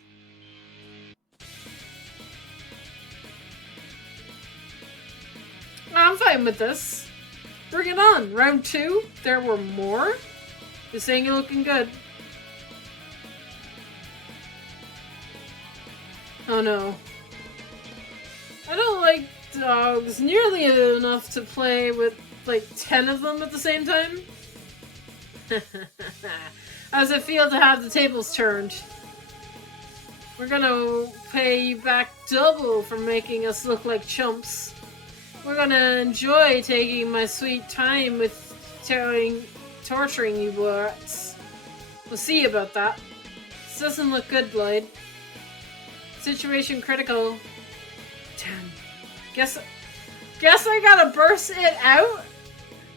I'm fine with this. Bring it on. Round 2. There were more? This ain't looking good. Oh no. I don't like dogs nearly enough to play with like 10 of them at the same time. How does it feel to have the tables turned? We're gonna pay you back double for making us look like chumps. We're gonna enjoy taking my sweet time with torturing you bots. We'll see about that. This doesn't look good, Lloyd. Situation critical. Damn. Guess I gotta burst it out?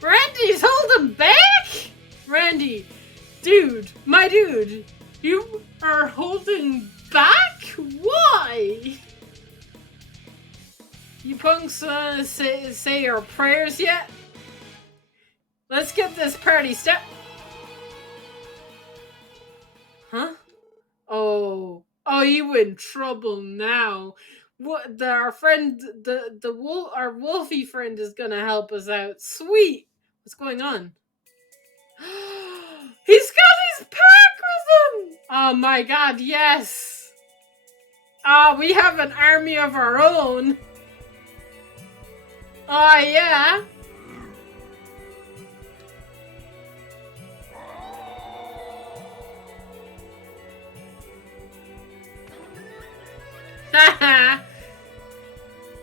Randy's holding back? Randy, dude, my dude, you are holding back? Why? You punks say your prayers yet? Let's get this party started. Huh? Oh, you in trouble now. What? Our friend, our wolfy friend is gonna help us out. Sweet. What's going on? He's got his pack with him. Oh my god, yes. We have an army of our own. Oh yeah. Haha.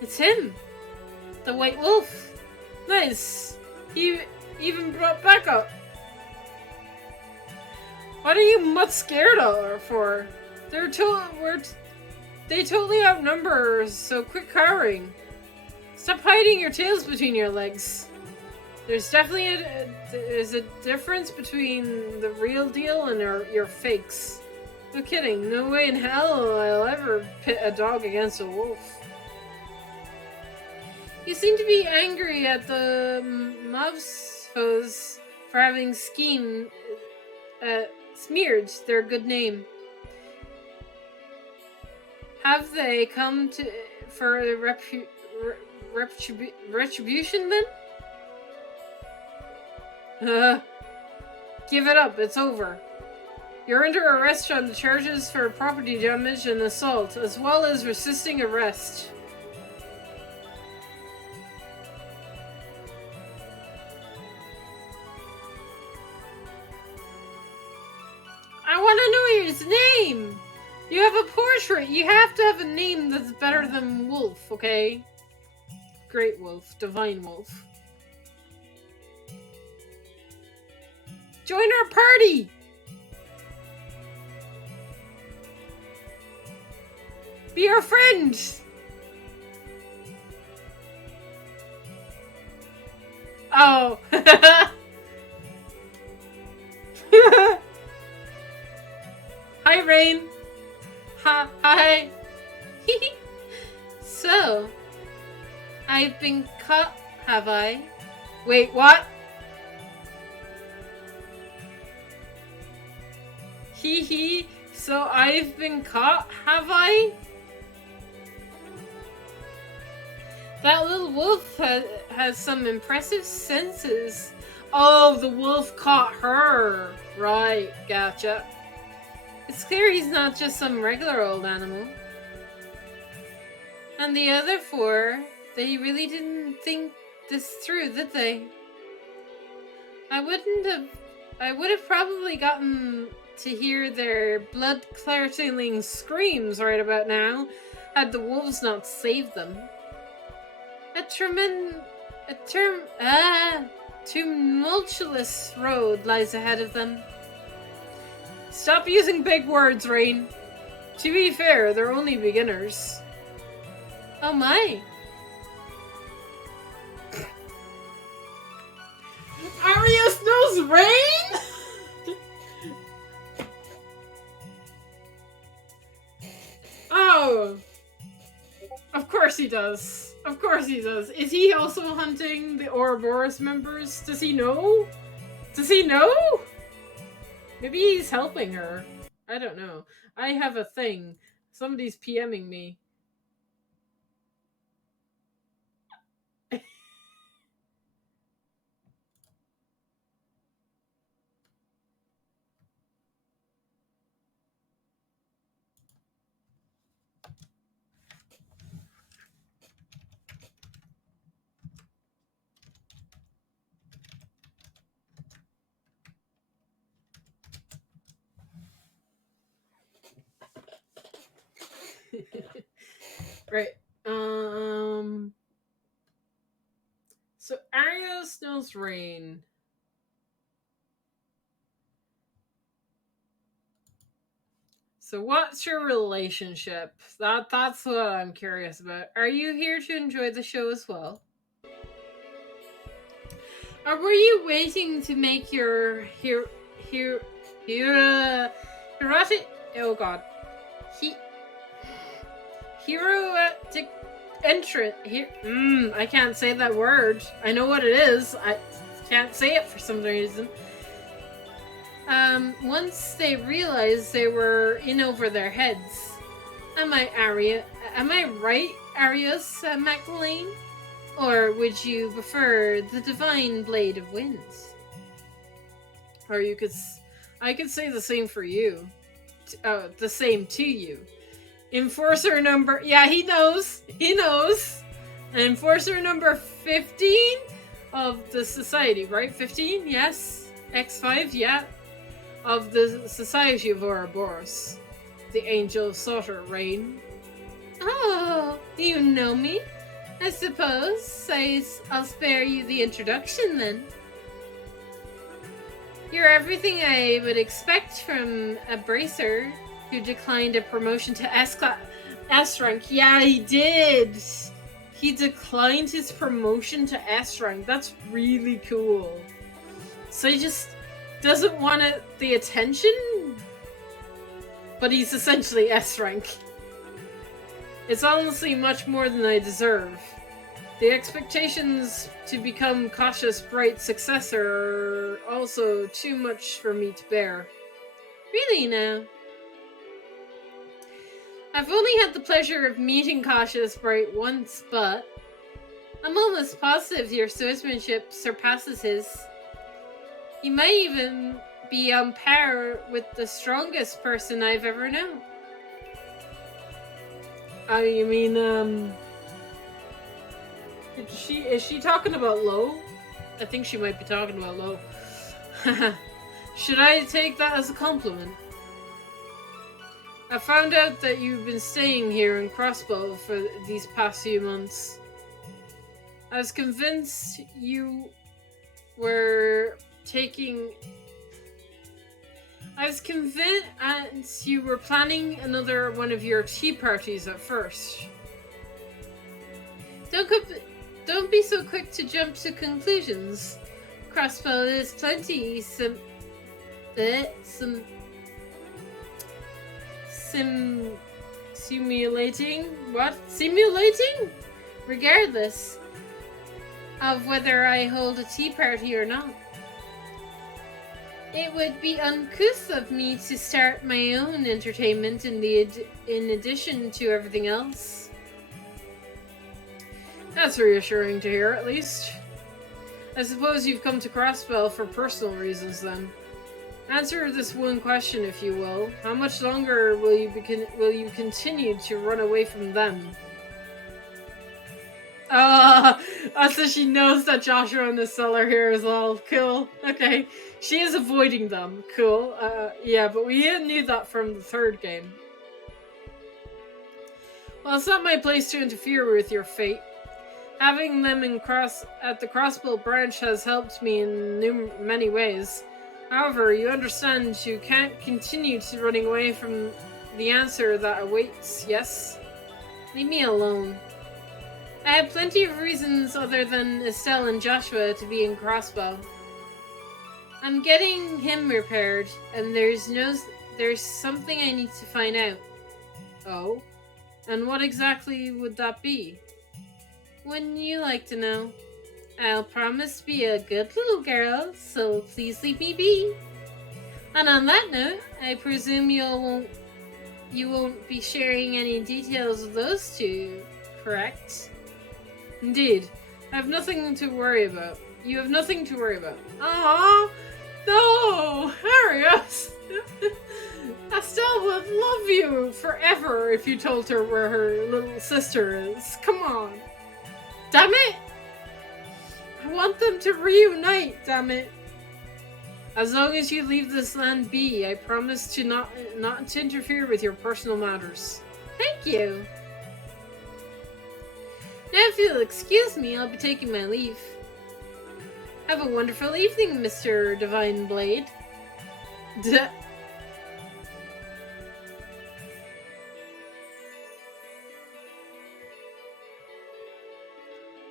It's him. The White Wolf. Nice. He even brought backup. What are you much scared of for? They totally outnumber us, so quit cowering. Stop hiding your tails between your legs. There's definitely a difference between the real deal and your fakes. No kidding, no way in hell I'll ever pit a dog against a wolf. You seem to be angry at the mobsters for having smeared their good name. Have they come for retribution then? Give it up, it's over. You're under arrest on the charges for property damage and assault, as well as resisting arrest. I want to know his name! You have a portrait! You have to have a name that's better than Wolf, okay? Great Wolf. Divine Wolf. Join our party! Be our friend! Oh. Hi, Rain. Hi. So, I've been caught, have I? Wait, what? So I've been caught, have I? That little wolf has some impressive senses. Oh, the wolf caught her. Right, gotcha. It's clear he's not just some regular old animal. And the other four, they really didn't think this through, did they? I would have probably gotten to hear their blood-curdling screams right about now, had the wolves not saved them. A tumultuous road lies ahead of them. Stop using big words, Rain. To be fair, they're only beginners. Oh my. Arius knows Rain? Oh. Of course he does. Of course he does. Is he also hunting the Ouroboros members? Does he know? Does he know? Maybe he's helping her. I don't know. I have a thing. Somebody's PMing me. Right. How's Rain? So what's your relationship? That's what I'm curious about. Are you here to enjoy the show as well? Or were you waiting to make your erotic, oh god, he heroic entrant here? I can't say that word. I know what it is. I can't say it for some reason. Once they realized they were in over their heads. Am I right, Arius MacLean? Or would you prefer the divine blade of winds? Or I could say the same for you. The same to you. Enforcer number, yeah, he knows. Enforcer number 15 of the society, right? 15, yes. X5, yeah. Of the Society of Ouroboros. The Angel of Slaughter, Rain. Oh, you know me? I suppose I'll spare you the introduction then. You're everything I would expect from a bracer who declined a promotion to S rank. Yeah, he did. He declined his promotion to S rank. That's really cool. So he just doesn't want the attention, but he's essentially S rank. It's honestly much more than I deserve. The expectations to become Cautious Bright's successor are also too much for me to bear. Really now? I've only had the pleasure of meeting Cautious Bright once, but I'm almost positive your swordsmanship surpasses his. You might even be on par with the strongest person I've ever known. You mean, is she talking about Lo? I think she might be talking about Lo. Should I take that as a compliment? I found out that you've been staying here in Crossbow for these past few months. I was convinced you were planning another one of your tea parties at first. Don't be so quick to jump to conclusions. Crossbow is plenty simulating? Regardless of whether I hold a tea party or not. It would be uncouth of me to start my own entertainment in addition to everything else. That's reassuring to hear, at least. I suppose you've come to Crossbell for personal reasons, then. Answer this one question, if you will. How much longer will you continue to run away from them? So she knows that Joshua and the seller here as well. Cool. Okay. She is avoiding them. Cool. Yeah, but we knew that from the third game. Well, it's not my place to interfere with your fate. Having them at the Crossbow branch has helped me in many ways. However, you understand you can't continue to running away from the answer that awaits, yes? Leave me alone. I have plenty of reasons other than Estelle and Joshua to be in Crossbow. I'm getting him repaired, and there's something I need to find out. Oh? And what exactly would that be? Wouldn't you like to know? I'll promise to be a good little girl, so please leave me be. And on that note, I presume you won't be sharing any details of those two, correct? Indeed. I have nothing to worry about. You have nothing to worry about. Aww! No! Arius! Estelle would love you forever if you told her where her little sister is. Come on. Damn it! I want them to reunite, damn it. As long as you leave this land be, I promise to not to interfere with your personal matters. Thank you. Now if you'll excuse me, I'll be taking my leave. Have a wonderful evening, Mr. Divine Blade. Duh.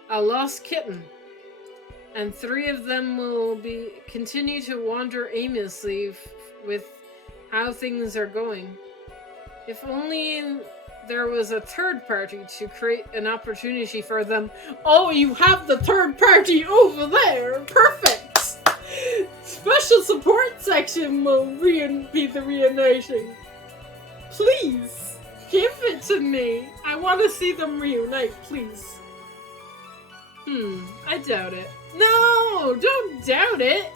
A lost kitten, and 3 of them will continue to wander aimlessly with how things are going. If only there was a third party to create an opportunity for them. Oh, you have the third party over there! Perfect! Special support section will be the reuniting. Please, give it to me. I want to see them reunite, please. I doubt it. No, don't doubt it.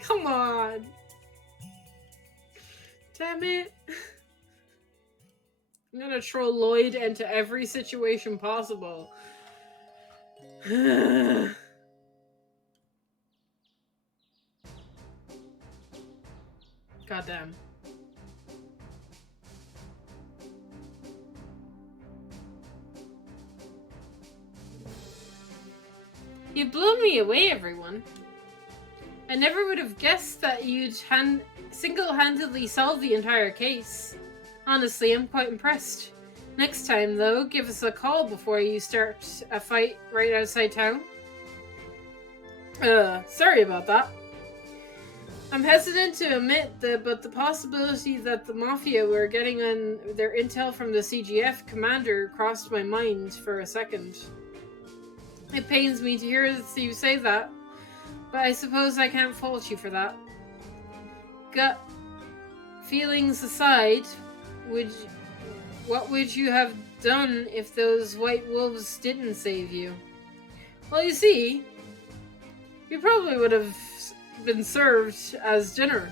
Come on. Damn it. I'm gonna troll Lloyd into every situation possible. Goddamn. You blew me away, everyone. I never would have guessed that you'd single-handedly solve the entire case. Honestly, I'm quite impressed. Next time, though, give us a call before you start a fight right outside town. Sorry about that. I'm hesitant to admit but the possibility that the Mafia were getting on their intel from the CGF commander crossed my mind for a second. It pains me to hear you say that, but I suppose I can't fault you for that. Gut feelings aside, what would you have done if those white wolves didn't save you? Well, you see, you probably would have been served as dinner.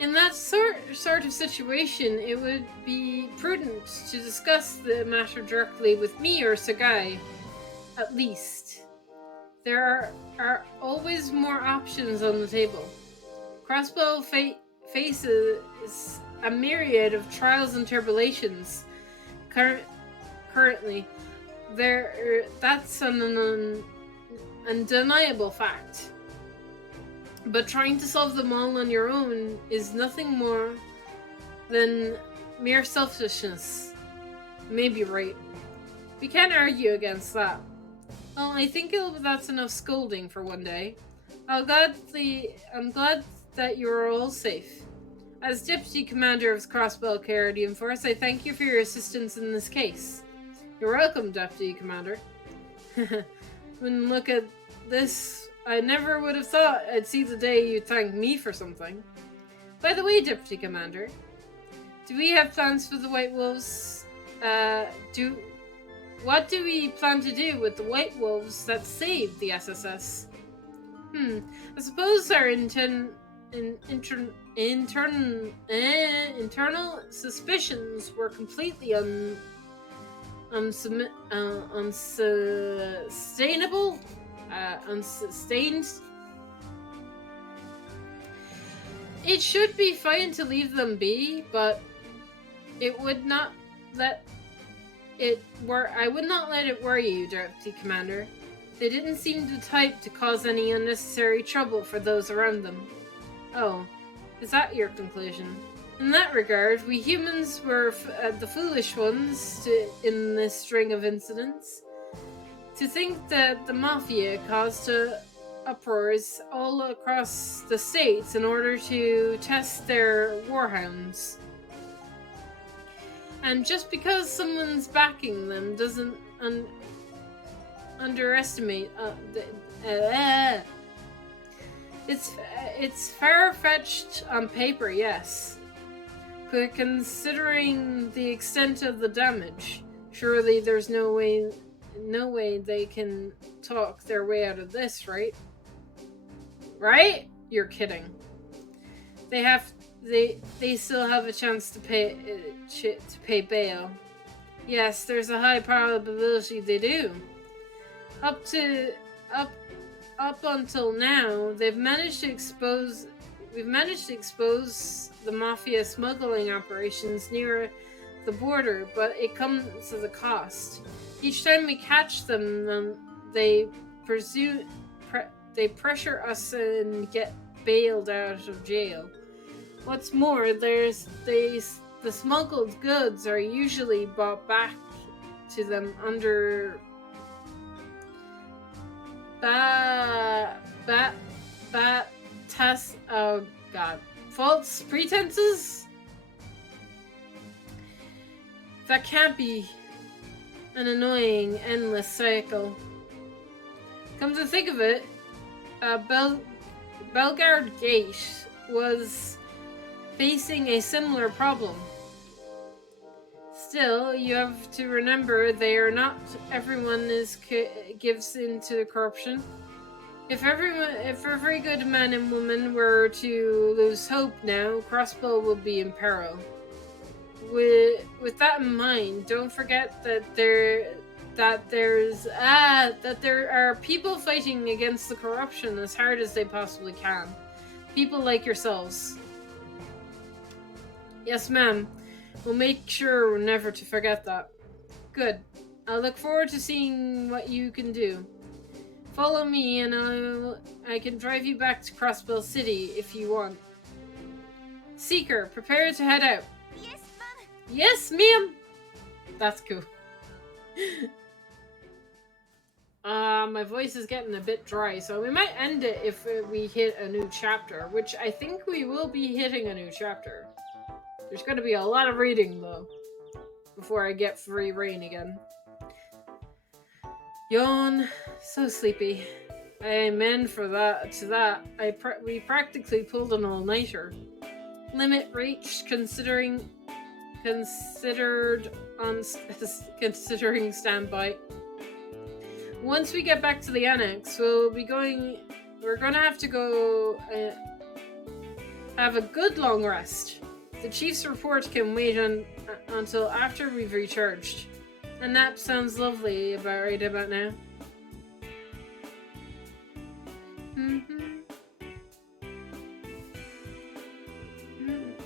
In that sort of situation, it would be prudent to discuss the matter directly with me or Sagai, at least. There are always more options on the table. Crossbow faces a myriad of trials and tribulations. Currently, that's an undeniable fact. But trying to solve them all on your own is nothing more than mere selfishness. You may be right. We can't argue against that. Well, I think that's enough scolding for one day. I'm glad that you are all safe. As Deputy Commander of Crossbell Caradian Force, I thank you for your assistance in this case. You're welcome, Deputy Commander. When look at this, I never would have thought I'd see the day you'd thank me for something. By the way, Deputy Commander, do we have plans for the White Wolves? What do we plan to do with the White Wolves that saved the SSS? I suppose our internal suspicions were completely unsustained. It should be fine to leave them be, but I would not let it worry you, Deputy Commander. They didn't seem the type to cause any unnecessary trouble for those around them. Oh, is that your conclusion? In that regard, we humans were the foolish ones in this string of incidents. To think that the Mafia caused uproars all across the states in order to test their warhounds. And just because someone's backing them doesn't underestimate it's far-fetched on paper, yes. But considering the extent of the damage, surely there's no way they can talk their way out of this, right? Right? You're kidding. They still have a chance to pay bail. Yes, there's a high probability they do. Up until now, we've managed to expose the Mafia smuggling operations near the border, but it comes at a cost. Each time we catch them, they they pressure us and get bailed out of jail. What's more, the smuggled goods are usually brought back to them under false pretenses? That can't be an annoying, endless cycle. Come to think of it, Belgard Gate was facing a similar problem. Still, you have to remember not everyone gives in to corruption. If every good man and woman were to lose hope now, Crossbow would be in peril. With that in mind, don't forget that there are people fighting against the corruption as hard as they possibly can. People like yourselves. Yes, ma'am. We'll make sure never to forget that. Good. I look forward to seeing what you can do. Follow me and I can drive you back to Crossbell City if you want. Seeker, prepare to head out. Yes, ma'am. Yes, ma'am. That's cool. My voice is getting a bit dry, so we might end it if we hit a new chapter, which I think we will be hitting a new chapter. There's going to be a lot of reading, though, before I get free reign again. Yawn. So sleepy. Amen for that. To that, we practically pulled an all-nighter. Limit reached. Considering standby. Once we get back to the annex, we're gonna have to go have a good long rest. The chief's report can wait until after we've recharged. A nap sounds lovely right about now.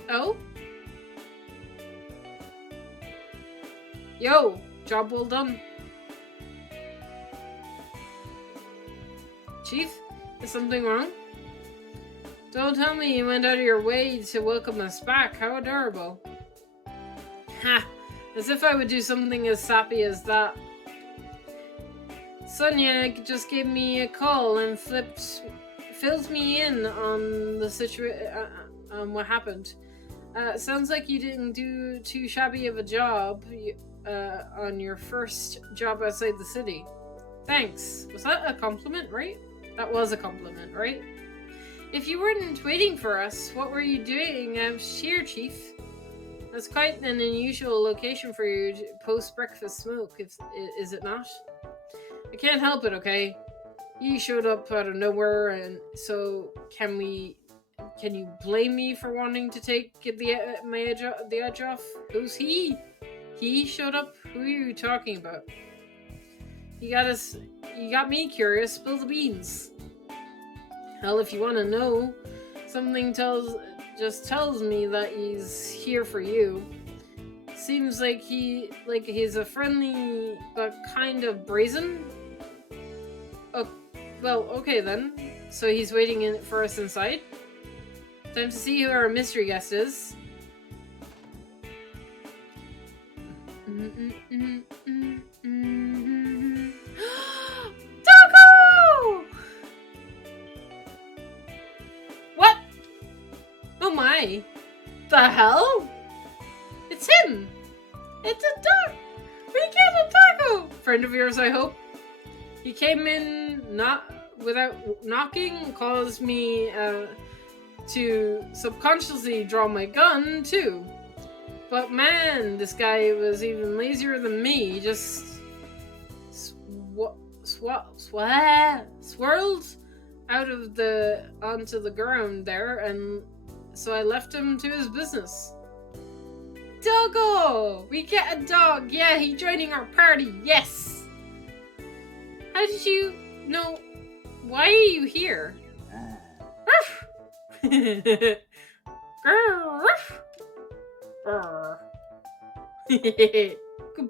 Oh? Yo, job well done. Chief, is something wrong? Don't tell me you went out of your way to welcome us back. How adorable. Ha! As if I would do something as sappy as that. Sonia just gave me a call and filled me in on the on what happened. Sounds like you didn't do too shabby of a job on your first job outside the city. Thanks. Was that a compliment, right? That was a compliment, right? If you weren't waiting for us, what were you doing out here, Chief? That's quite an unusual location for your post-breakfast smoke, is it not? I can't help it, okay? You showed up out of nowhere, and so can you blame me for wanting to take the edge off? Who's he? He showed up? Who are you talking about? You got me curious. Spill the beans. Hell, if you want to know, something just tells me that he's here for you. Seems like he's a friendly but kind of brazen. Oh, well, okay then. So he's waiting for us inside. Time to see who our mystery guest is. Taco! What? Oh my! The hell? It's him! It's a duck! We get a taco! Friend of yours, I hope. He came in without knocking, caused me to subconsciously draw my gun too. But man, this guy was even lazier than me. Just swirled out of onto the ground there, and so I left him to his business. Doggo! We get a dog! Yeah, he joining our party! Yes! How did you know? Why are you here? Good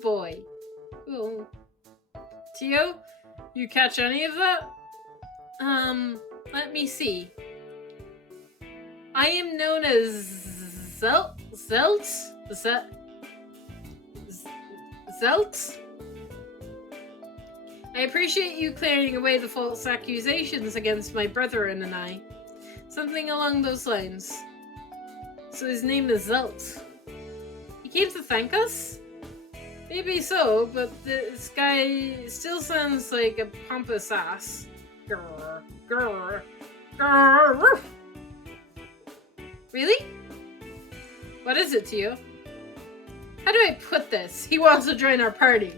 boy. Cool. Tio, You catch any of that? Let me see. I am known as Zelt? I appreciate you clearing away the false accusations against my brethren and I. Something along those lines. So his name is Zelt. He came to thank us? Maybe so, but this guy still sounds like a pompous ass. Grr, grr, grr. Really? What is it to you? How do I put this? He wants to join our party.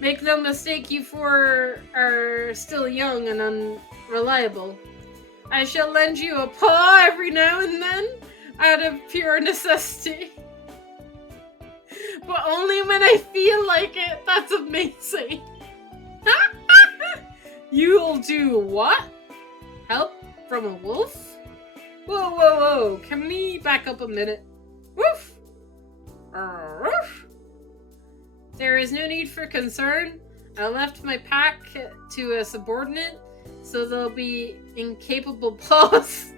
Make no mistake, you four are still young and unreliable. I shall lend you a paw every now and then, out of pure necessity. But only when I feel like it. That's amazing. You'll do what? Help from a wolf? Whoa, whoa, whoa. Can we back up a minute? Woof! Woof! There is no need for concern. I left my pack to a subordinate, so they'll be incapable paws.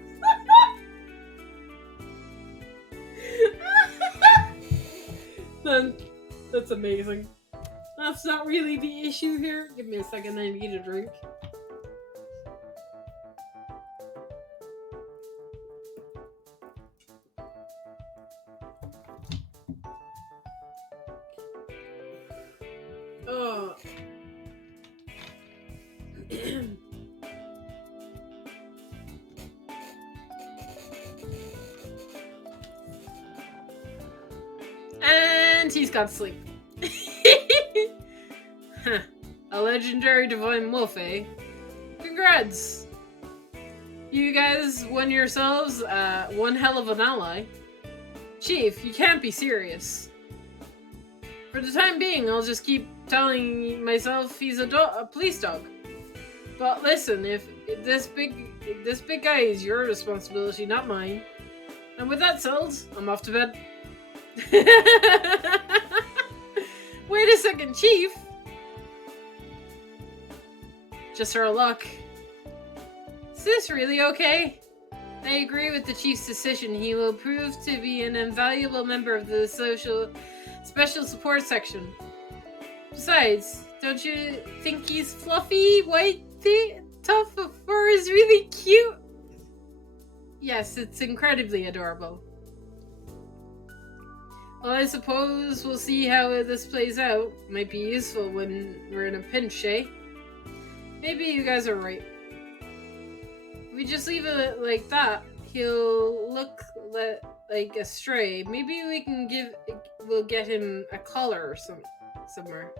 That's amazing. That's not really the issue here. Give me a second, I need a drink. Oh. And he's got sleep. Huh. A legendary divine wolf, eh? Congrats! You guys won yourselves one hell of an ally. Chief, you can't be serious. For the time being, I'll just keep telling myself he's a police dog. But listen, if this big guy is your responsibility, not mine. And with that settled, I'm off to bed. Wait a second, Chief. Just for luck. Is this really okay? I agree with the Chief's decision. He will prove to be an invaluable member of the special support section. Besides, don't you think he's fluffy, white, tough fur is really cute? Yes, it's incredibly adorable. Well, I suppose we'll see how this plays out. Might be useful when we're in a pinch, eh? Maybe you guys are right. If we just leave it like that, he'll look like a stray. Maybe we'll get him a collar or somewhere.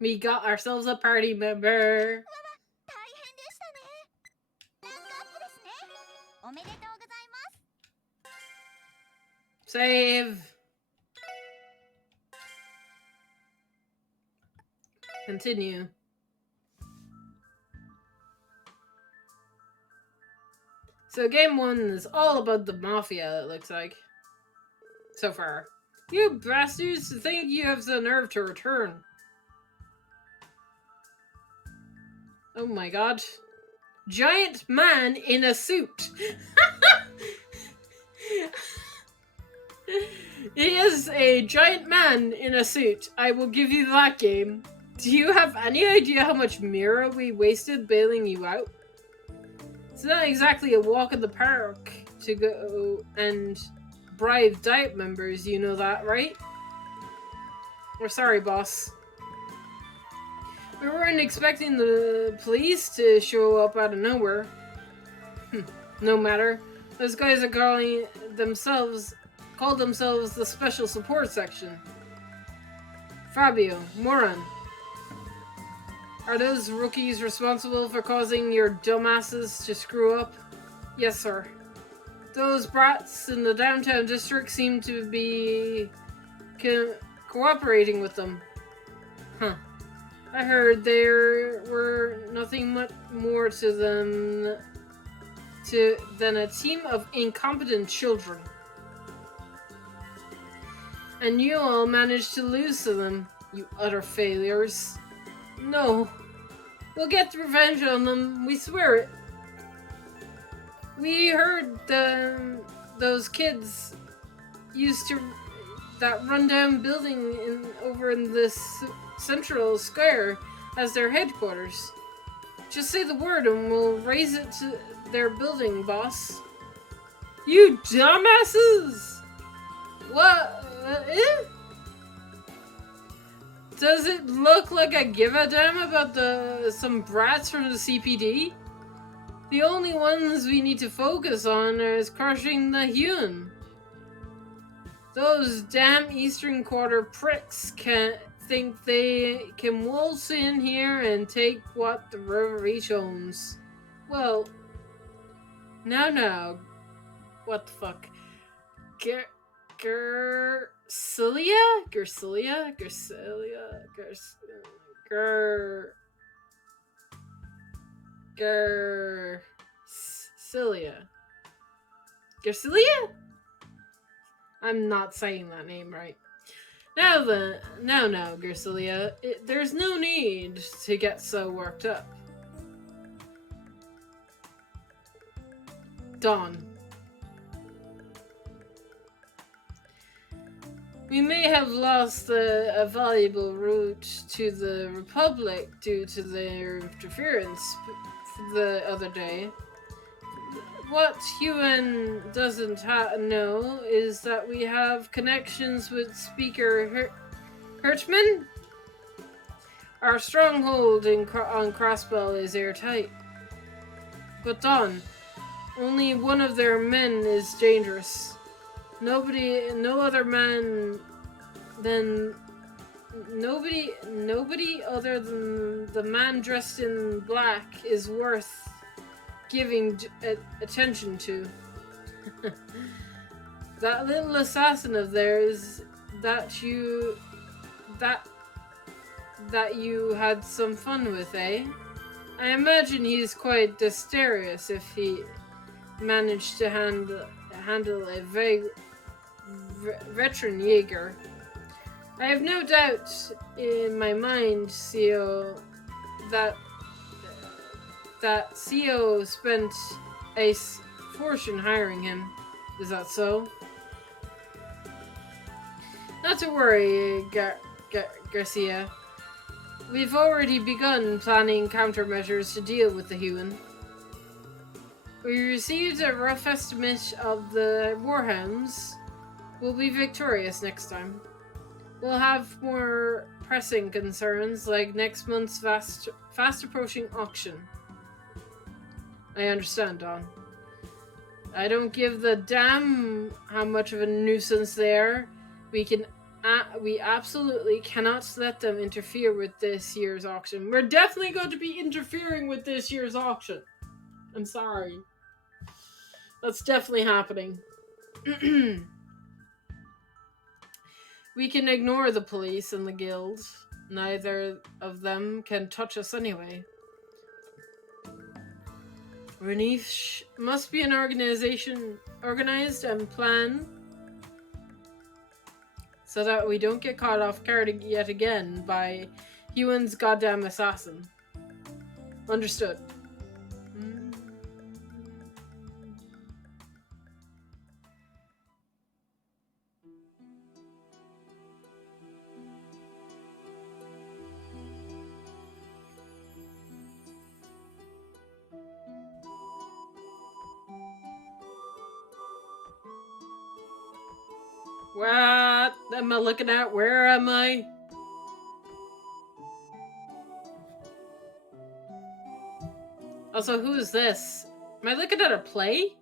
We got ourselves a party member. Save. Continue. So game 1 is all about the mafia, it looks like. So far. You bastards think you have the nerve to return. Oh my god. Giant man in a suit. He is a giant man in a suit. I will give you that, game. Do you have any idea how much Mira we wasted bailing you out? It's not exactly a walk in the park to go and bribe diet members, you know that, right? We're sorry, boss. We weren't expecting the police to show up out of nowhere. No matter. Those guys are called themselves the Special Support Section. Fabio, Moran. Are those rookies responsible for causing your dumbasses to screw up? Yes, sir. Those brats in the downtown district seem to be cooperating with them. Huh. I heard there were nothing much more to them than a team of incompetent children. And you all managed to lose to them, you utter failures. No. We'll get revenge on them, we swear it. We heard those kids used to that rundown building over in this central square as their headquarters. Just say the word and we'll raise it to their building, boss. You dumbasses! What? Does it look like I give a damn about some brats from the CPD? The only ones we need to focus on is crushing the Huon. Those damn Eastern Quarter pricks think they can waltz in here and take what the River Reach owns. Well, now, what the fuck? Gersilia? I'm not saying that name right. Now, Gersilia, there's no need to get so worked up. Dawn. We may have lost a valuable route to the Republic due to their interference the other day. What Huon doesn't know is that we have connections with Speaker Hertman. Our stronghold on Crossbell is airtight. But Dawn, only one of their men is dangerous. Nobody other than the man dressed in black is worth giving attention to. That little assassin of theirs that you had some fun with, eh? I imagine he's quite dexterous if he managed to handle a veteran Jaeger. I have no doubt in my mind, CEO, that CEO spent a fortune hiring him. Is that so? Not to worry, Garcia. We've already begun planning countermeasures to deal with the Huon. We received a rough estimate of the Warhounds. We'll be victorious next time. We'll have more pressing concerns like next month's fast approaching auction. I understand, Dawn. I don't give the damn how much of a nuisance they are. We absolutely cannot let them interfere with this year's auction. We're definitely going to be interfering with this year's auction. I'm sorry. That's definitely happening. We can ignore the police and the guild. Neither of them can touch us anyway. Renish must be an organization organized and planned so that we don't get caught off guard yet again by Huon's goddamn assassin. Understood. What am I looking at? Where am I? Also, who is this? Am I looking at a play?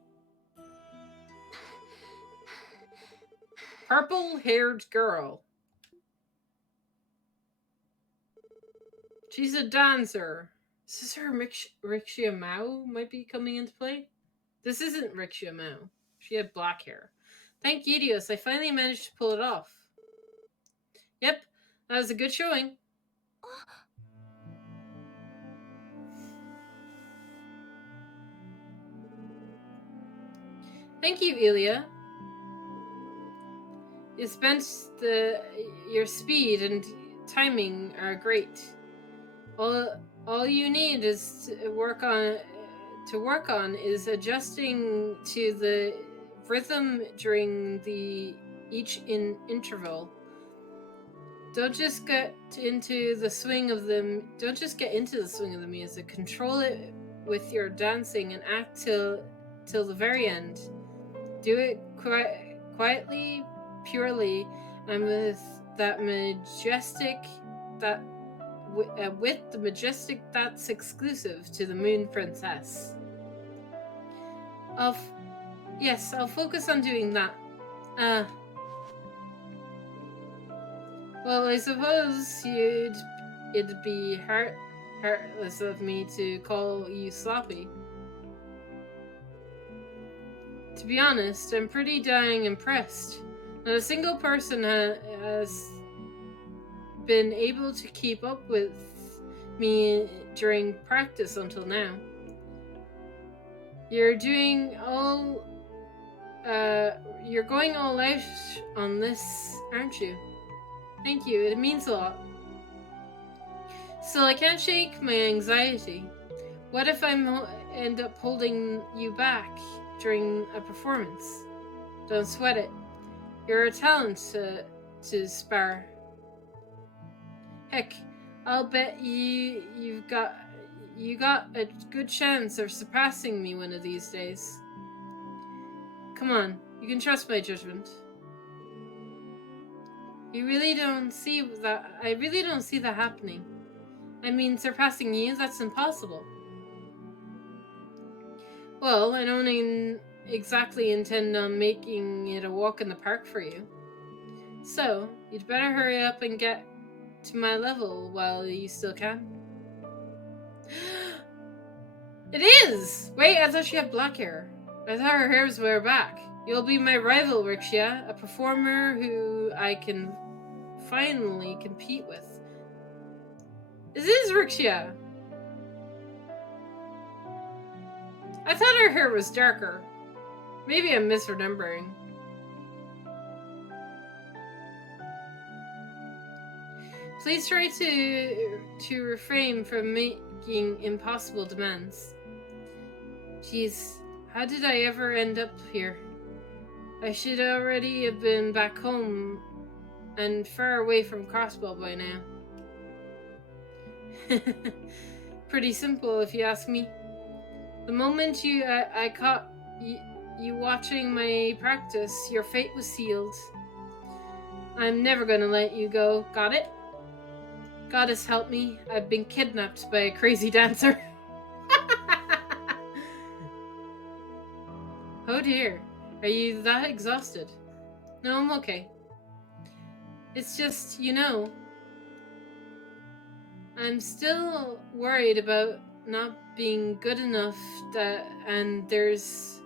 Purple-haired girl. She's a dancer. Is this her Rixia Mao might be coming into play? This isn't Rixia Mao. She had black hair. Thank Yedios, I finally managed to pull it off. Yep, that was a good showing. Thank you, Ilya. Your speed and timing are great. All you need is to work on is adjusting to the rhythm during each interval. Don't just get into the swing of the music. Control it with your dancing and act till the very end. Do it quietly, purely, and with the majestic that's exclusive to the Moon Princess. I'll focus on doing that. Well, I suppose it'd be heartless of me to call you sloppy. To be honest, I'm pretty dang impressed. Not a single person has been able to keep up with me during practice until now. You're going all out on this, aren't you? Thank you, it means a lot. Still, I can't shake my anxiety. What if I end up holding you back during a performance? Don't sweat it. You're a talent to spar. Heck, I'll bet you got a good chance of surpassing me one of these days. Come on, you can trust my judgment. I really don't see that happening. I mean, surpassing you, that's impossible. Well, I don't exactly intend on making it a walk in the park for you. So, you'd better hurry up and get to my level while you still can. It is! Wait, I thought she had black hair. I thought her hairs were back. You'll be my rival, Rixia, a performer who I can finally compete with. This is Rixia! I thought her hair was darker. Maybe I'm misremembering. Please try to refrain from making impossible demands. Jeez, how did I ever end up here? I should already have been back home and far away from Crossbow by now. Pretty simple, if you ask me. The moment I caught you watching my practice, your fate was sealed. I'm never gonna let you go. Got it? Goddess help me. I've been kidnapped by a crazy dancer. Oh dear. Are you that exhausted? No, I'm okay. It's just, I'm still worried about not being good enough and there's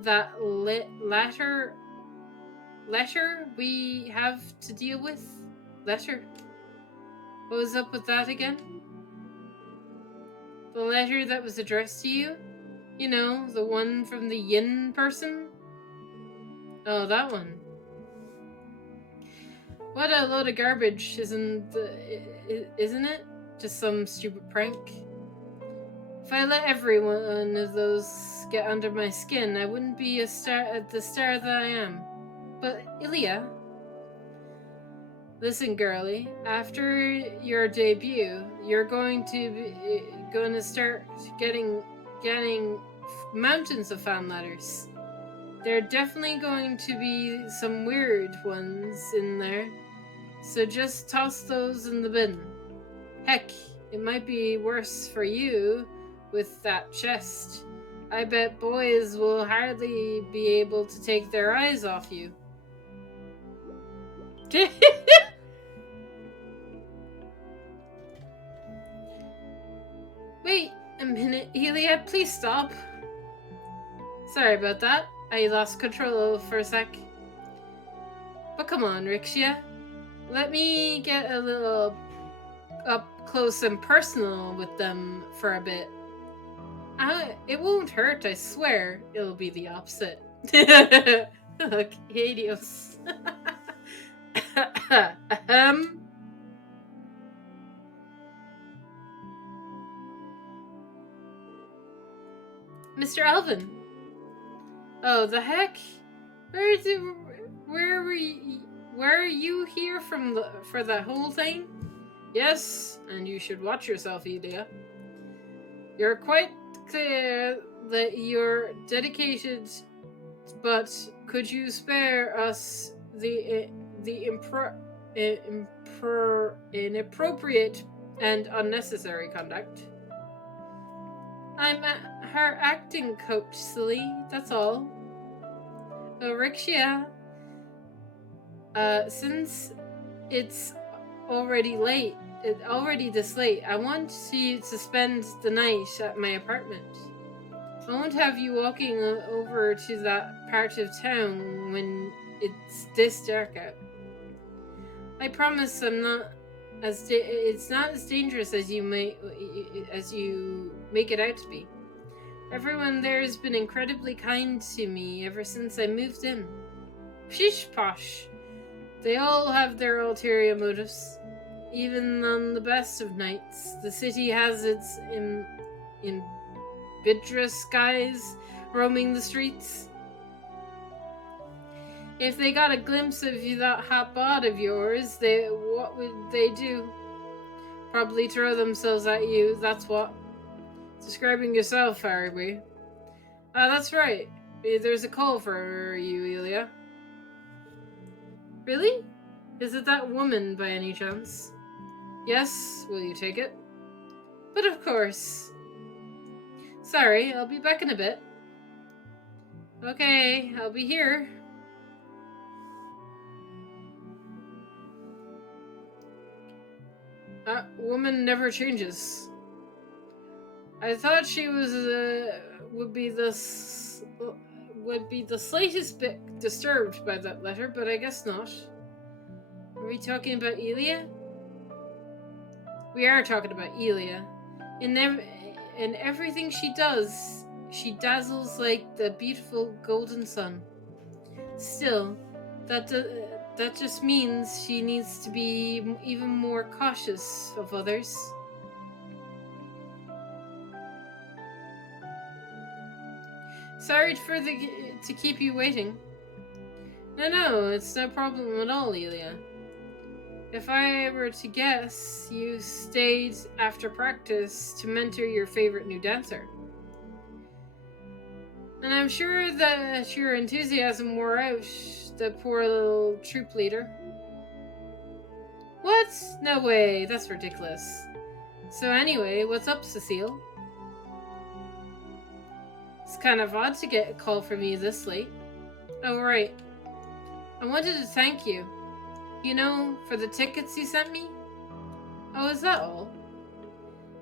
that letter we have to deal with. Letter? What was up with that again? The letter that was addressed to you? The one from the Yin person? Oh, that one. What a load of garbage, isn't it? Just some stupid prank. If I let every one of those get under my skin, I wouldn't be the star that I am. But Ilya, listen, girlie. After your debut, you're going to start getting mountains of fan letters. There are definitely going to be some weird ones in there, so just toss those in the bin. Heck, it might be worse for you with that chest. I bet boys will hardly be able to take their eyes off you. Wait a minute, Ilya, please stop. Sorry about that. I lost control for a sec. But come on, Rixia. Let me get a little up close and personal with them for a bit. It won't hurt, I swear. It'll be the opposite. Okay, Dios. Mr. Alvin. Oh, the heck? Where are you here for the whole thing? Yes, and you should watch yourself, Elia. You're quite clear that you're dedicated, but could you spare us the inappropriate and unnecessary conduct? I'm her acting coach, silly. That's all. Oh, Rixia. Since it's already this late, I want you to spend the night at my apartment. I won't have you walking over to that part of town when it's this dark out. I promise I'm not it's not as dangerous as you make it out to be. Everyone there has been incredibly kind to me ever since I moved in. Shish posh. They all have their ulterior motives. Even on the best of nights, the city has its invidious guys roaming the streets. If they got a glimpse of that hot bod of yours, what would they do? Probably throw themselves at you, that's what. Describing yourself, Harry. That's right. There's a call for you, Elia. Really? Is it that woman by any chance? Yes, will you take it? But of course. Sorry, I'll be back in a bit. Okay, I'll be here. That woman never changes. I thought she was would be the slightest bit disturbed by that letter, but I guess not. Are we talking about Elia? We are talking about Elia. In everything she does, she dazzles like the beautiful golden sun. Still, that just means she needs to be even more cautious of others. Sorry to keep you waiting. No, it's no problem at all, Elia. If I were to guess, you stayed after practice to mentor your favorite new dancer. And I'm sure that your enthusiasm wore out the poor little troop leader. What? No way, that's ridiculous. So anyway, what's up, Cecile? It's kind of odd to get a call from you this late. Oh, right. I wanted to thank you. You know, for the tickets you sent me? Oh, is that all?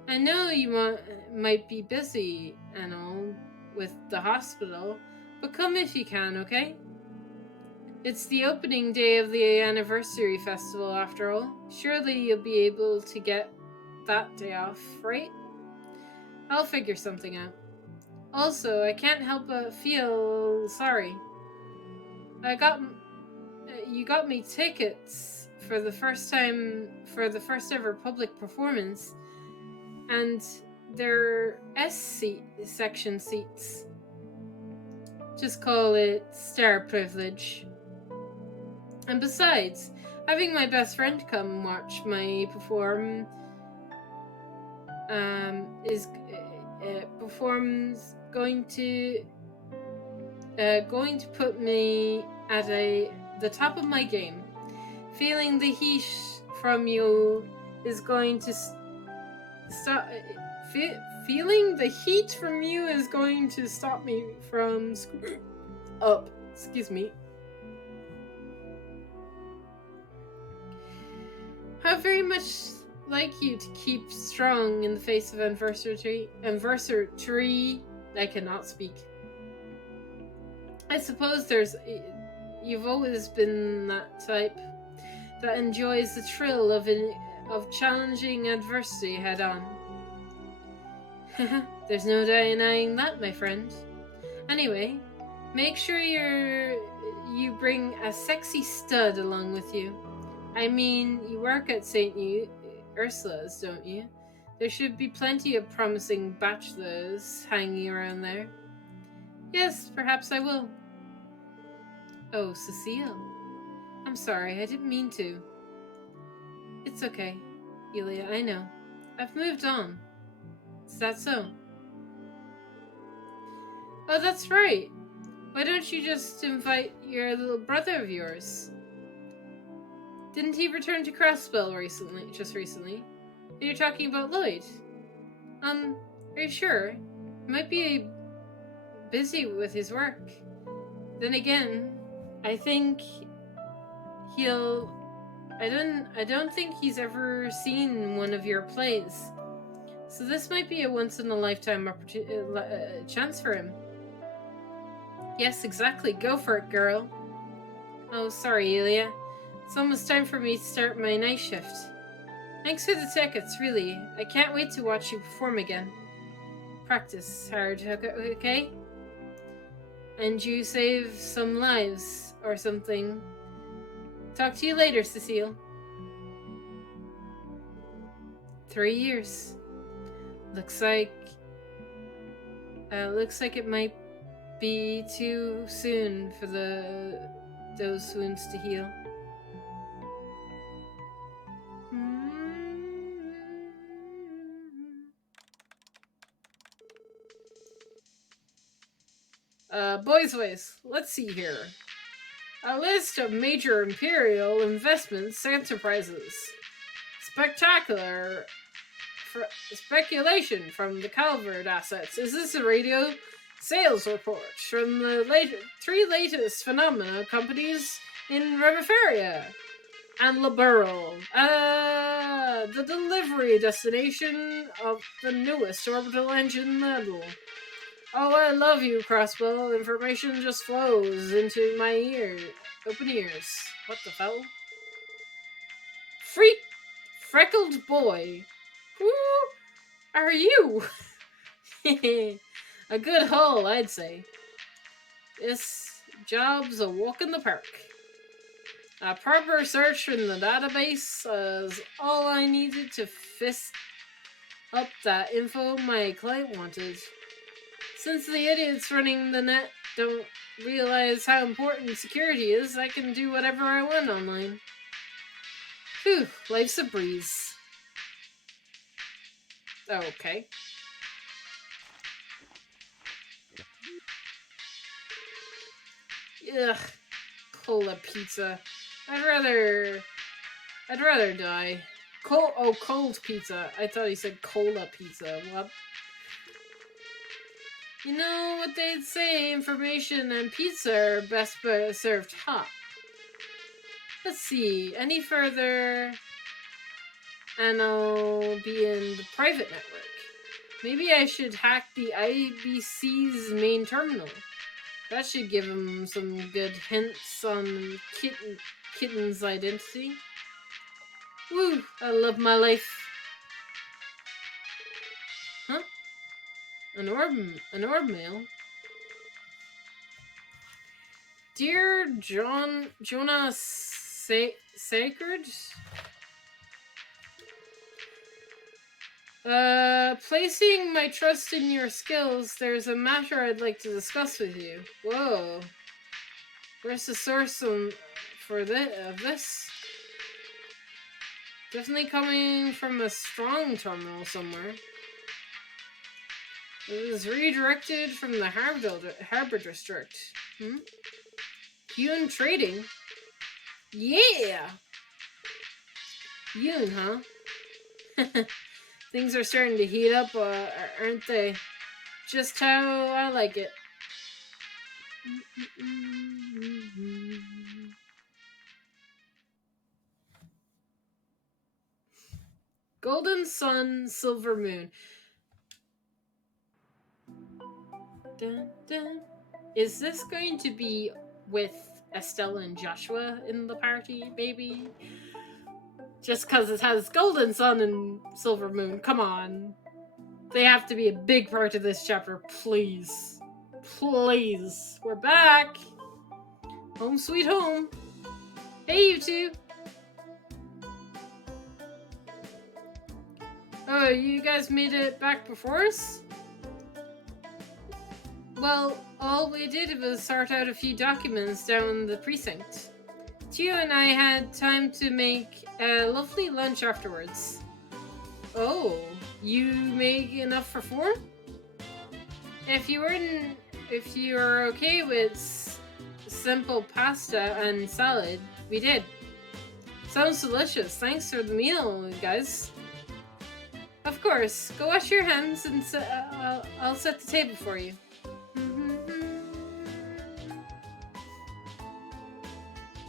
I know you might be busy and all with the hospital, but come if you can, okay? It's the opening day of the anniversary festival, after all. Surely you'll be able to get that day off, right? I'll figure something out. Also, I can't help but feel sorry. You got me tickets for the first ever public performance, and they're section seats. Just call it star privilege. And besides, having my best friend come watch my perform going to put me at the top of my game. Feeling the heat from you is going to stop. Feeling the heat from you is going to stop me from up. Excuse me. How very much like you to keep strong in the face of adversity. I cannot speak. I suppose you've always been that type that enjoys the thrill of challenging adversity head on. There's no denying that, my friend. Anyway, make sure you bring a sexy stud along with you. I mean, you work at St. Ursula's, don't you? There should be plenty of promising bachelors hanging around there. Yes, perhaps I will. Oh, Cecile. I'm sorry, I didn't mean to. It's okay, Elia, I know. I've moved on. Is that so? Oh, that's right. Why don't you just invite your little brother of yours? Didn't he return to Crossbell just recently? Are you talking about Lloyd? Are you sure? He might be busy with his work. Then again, I think he'll... I don't think he's ever seen one of your plays. So this might be a once-in-a-lifetime chance for him. Yes, exactly. Go for it, girl. Oh, sorry, Elia. It's almost time for me to start my night shift. Thanks for the tickets, really. I can't wait to watch you perform again. Practice hard, okay? And you save some lives or something. Talk to you later, Cecile. 3 years. Looks like it might be too soon for those wounds to heal. Boys, let's see here. A list of major Imperial investments enterprises. Spectacular speculation from the Calvert assets. Is this a radio sales report from the three latest phenomena companies in Remiferia and Liberal? The delivery destination of the newest orbital engine model. Oh, I love you, Crossbow. Information just flows into my open ears. What the hell? Freckled boy. Who are you? A good haul, I'd say. This job's a walk in the park. A proper search in the database is all I needed to fist up that info my client wanted. Since the idiots running the net don't realize how important security is, I can do whatever I want online. Phew, life's a breeze. Okay. Ugh, cola pizza. I'd rather die. Cold pizza. I thought he said cola pizza. What? You know what they'd say, information and pizza are best served hot. Let's see, any further and I'll be in the private network. Maybe I should hack the IBC's main terminal. That should give him some good hints on Kitten's identity. Woo, I love my life. Huh? An orb mail? Dear Jonas Sacred? Placing my trust in your skills, there's a matter I'd like to discuss with you. Whoa. Where's the source of this? Definitely coming from a strong terminal somewhere. It was redirected from the Harbor District. Yoon Trading? Yeah! Yoon, huh? Things are starting to heat up, aren't they? Just how I like it. Golden Sun, Silver Moon. Dun, dun. Is this going to be with Estelle and Joshua in the party, maybe? Just because it has Golden Sun and Silver Moon. Come on. They have to be a big part of this chapter, please. Please. We're back. Home sweet home. Hey, you two. Oh, you guys made it back before us? Well, all we did was sort out a few documents down the precinct. Tio and I had time to make a lovely lunch afterwards. Oh, you make enough for 4? If you were okay with simple pasta and salad, we did. Sounds delicious. Thanks for the meal, guys. Of course. Go wash your hands and I'll set the table for you.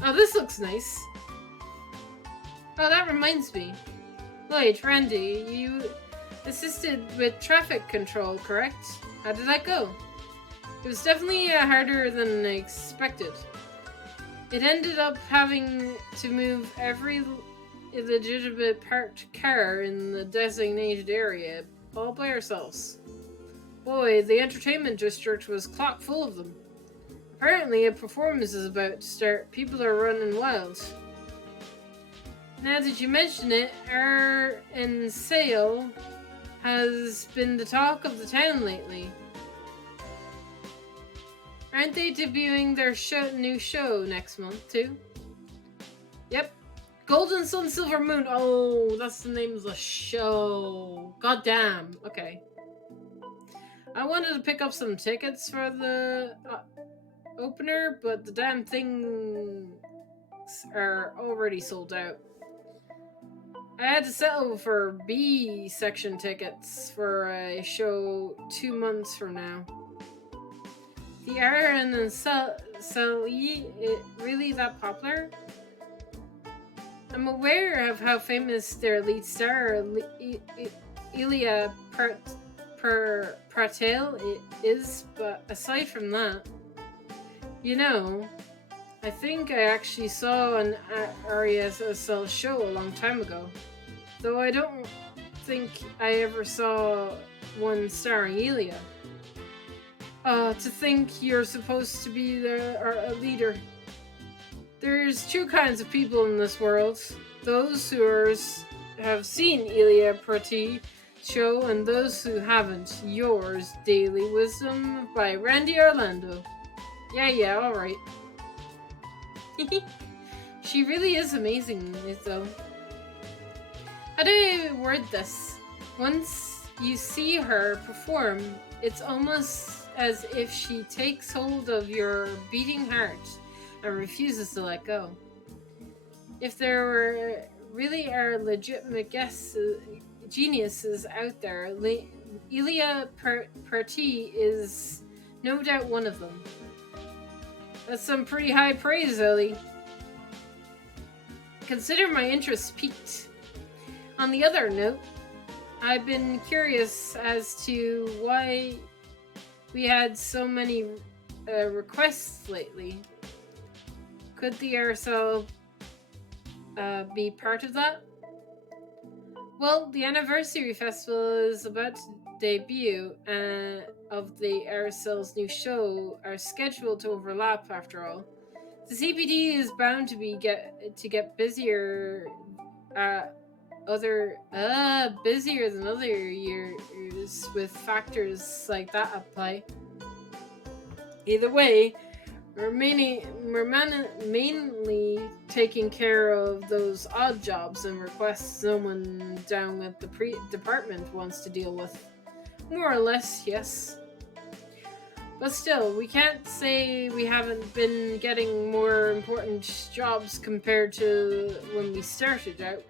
Oh, this looks nice. Oh, that reminds me. Lloyd, Randy, you assisted with traffic control, correct? How did that go? It was definitely harder than I expected. It ended up having to move every illegitimate parked car in the designated area all by ourselves. Boy, the entertainment district was chock full of them. Apparently a performance is about to start. People are running wild. Now that you mention it, our in sale has been the talk of the town lately. Aren't they debuting their new show next month too? Yep. Golden Sun Silver Moon. Oh, that's the name of the show. God damn. Okay. I wanted to pick up some tickets for the opener, but the damn things are already sold out. I had to settle for B section tickets for a show 2 months from now. The Aaron and Sully, really that popular? I'm aware of how famous their lead star, Ilya Pratel, is, but aside from that, you know, I think I actually saw an RESL show a long time ago, though I don't think I ever saw one starring Ilya. To think you're supposed to be a leader. There's 2 kinds of people in this world. Those who have seen Ilya Pratel show and those who haven't. Yours, Daily Wisdom by Randy Orlando. Yeah, alright. She really is amazing, though. How do I word this? Once you see her perform, it's almost as if she takes hold of your beating heart and refuses to let go. If there really are legitimate geniuses out there, Ilya Pratel is no doubt one of them. That's some pretty high praise, Ellie. Consider my interest piqued. On the other note, I've been curious as to why we had so many requests lately. Could the RSL be part of that? Well, the anniversary festival is about to debut of the RSL's new show are scheduled to overlap after all. The CPD is bound to get busier busier than other years with factors like that at play. Either way, we're mainly taking care of those odd jobs and requests someone down at the department wants to deal with. More or less, yes. But still, we can't say we haven't been getting more important jobs compared to when we started out.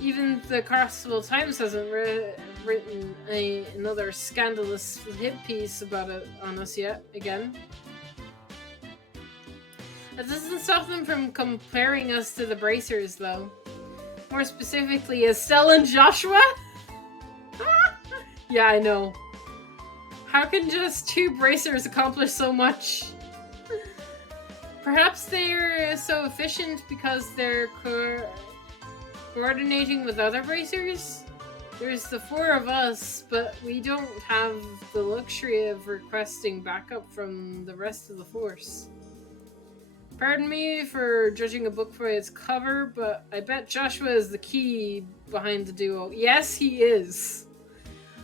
Even the Constable Times hasn't written another scandalous hit piece about it on us yet, again. That doesn't stop them from comparing us to the Bracers, though. More specifically, Estelle and Joshua? Yeah, I know. How can just 2 Bracers accomplish so much? Perhaps they're so efficient because they're coordinating with other Bracers? There's the 4 of us, but we don't have the luxury of requesting backup from the rest of the force. Pardon me for judging a book by its cover, but I bet Joshua is the key behind the duo. Yes, he is.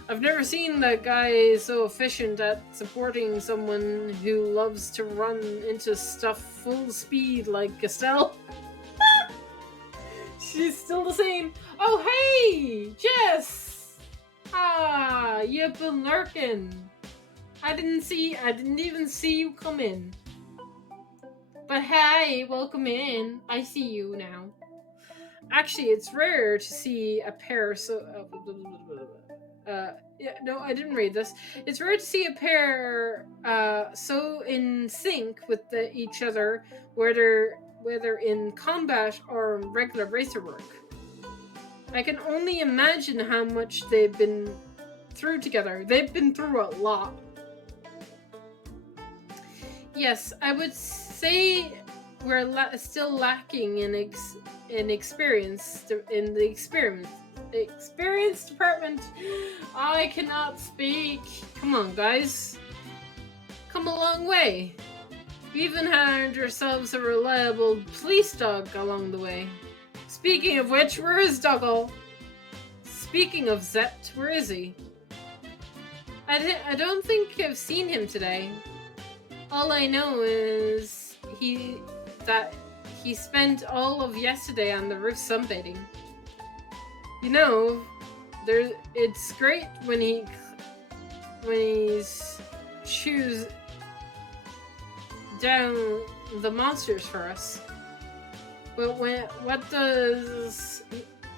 I've never seen that guy so efficient at supporting someone who loves to run into stuff full speed like Estelle. She's still the same. Oh, hey! Jess! Ah, you've been lurking. I didn't even see you come in. But hey, welcome in. I see you now. Actually, it's rare to see a pair so... no, I didn't read this. It's rare to see a pair so in sync with each other, whether in combat or regular racer work. I can only imagine how much they've been through together. They've been through a lot. Yes, I would say we're still lacking in experience in the experience department. I cannot speak. Come on, guys. Come a long way. We even had ourselves a reliable police dog along the way. Speaking of which, where is Dougal? Speaking of Zet, where is he? I don't think I've seen him today. All I know is that he spent all of yesterday on the roof sunbathing. You know, it's great when he's chews down the monsters for us. But what does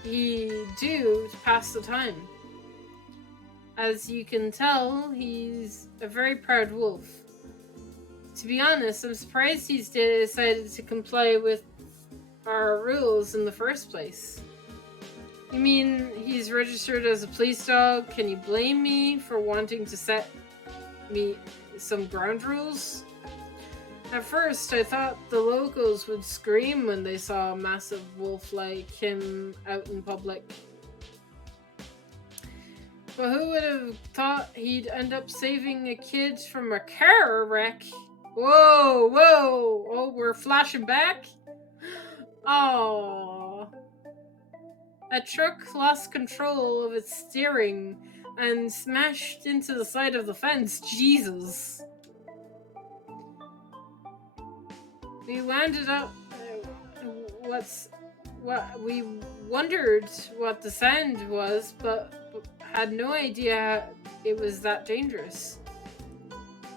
he do to pass the time? As you can tell, he's a very proud wolf. To be honest, I'm surprised he's decided to comply with our rules in the first place. You mean he's registered as a police dog? Can you blame me for wanting to set me some ground rules? At first, I thought the locals would scream when they saw a massive wolf like him out in public. But who would have thought he'd end up saving a kid from a car wreck? Whoa! Oh, we're flashing back? Oh. A truck lost control of its steering and smashed into the side of the fence. Jesus. We wound up... we wondered what the sound was, but had no idea it was that dangerous.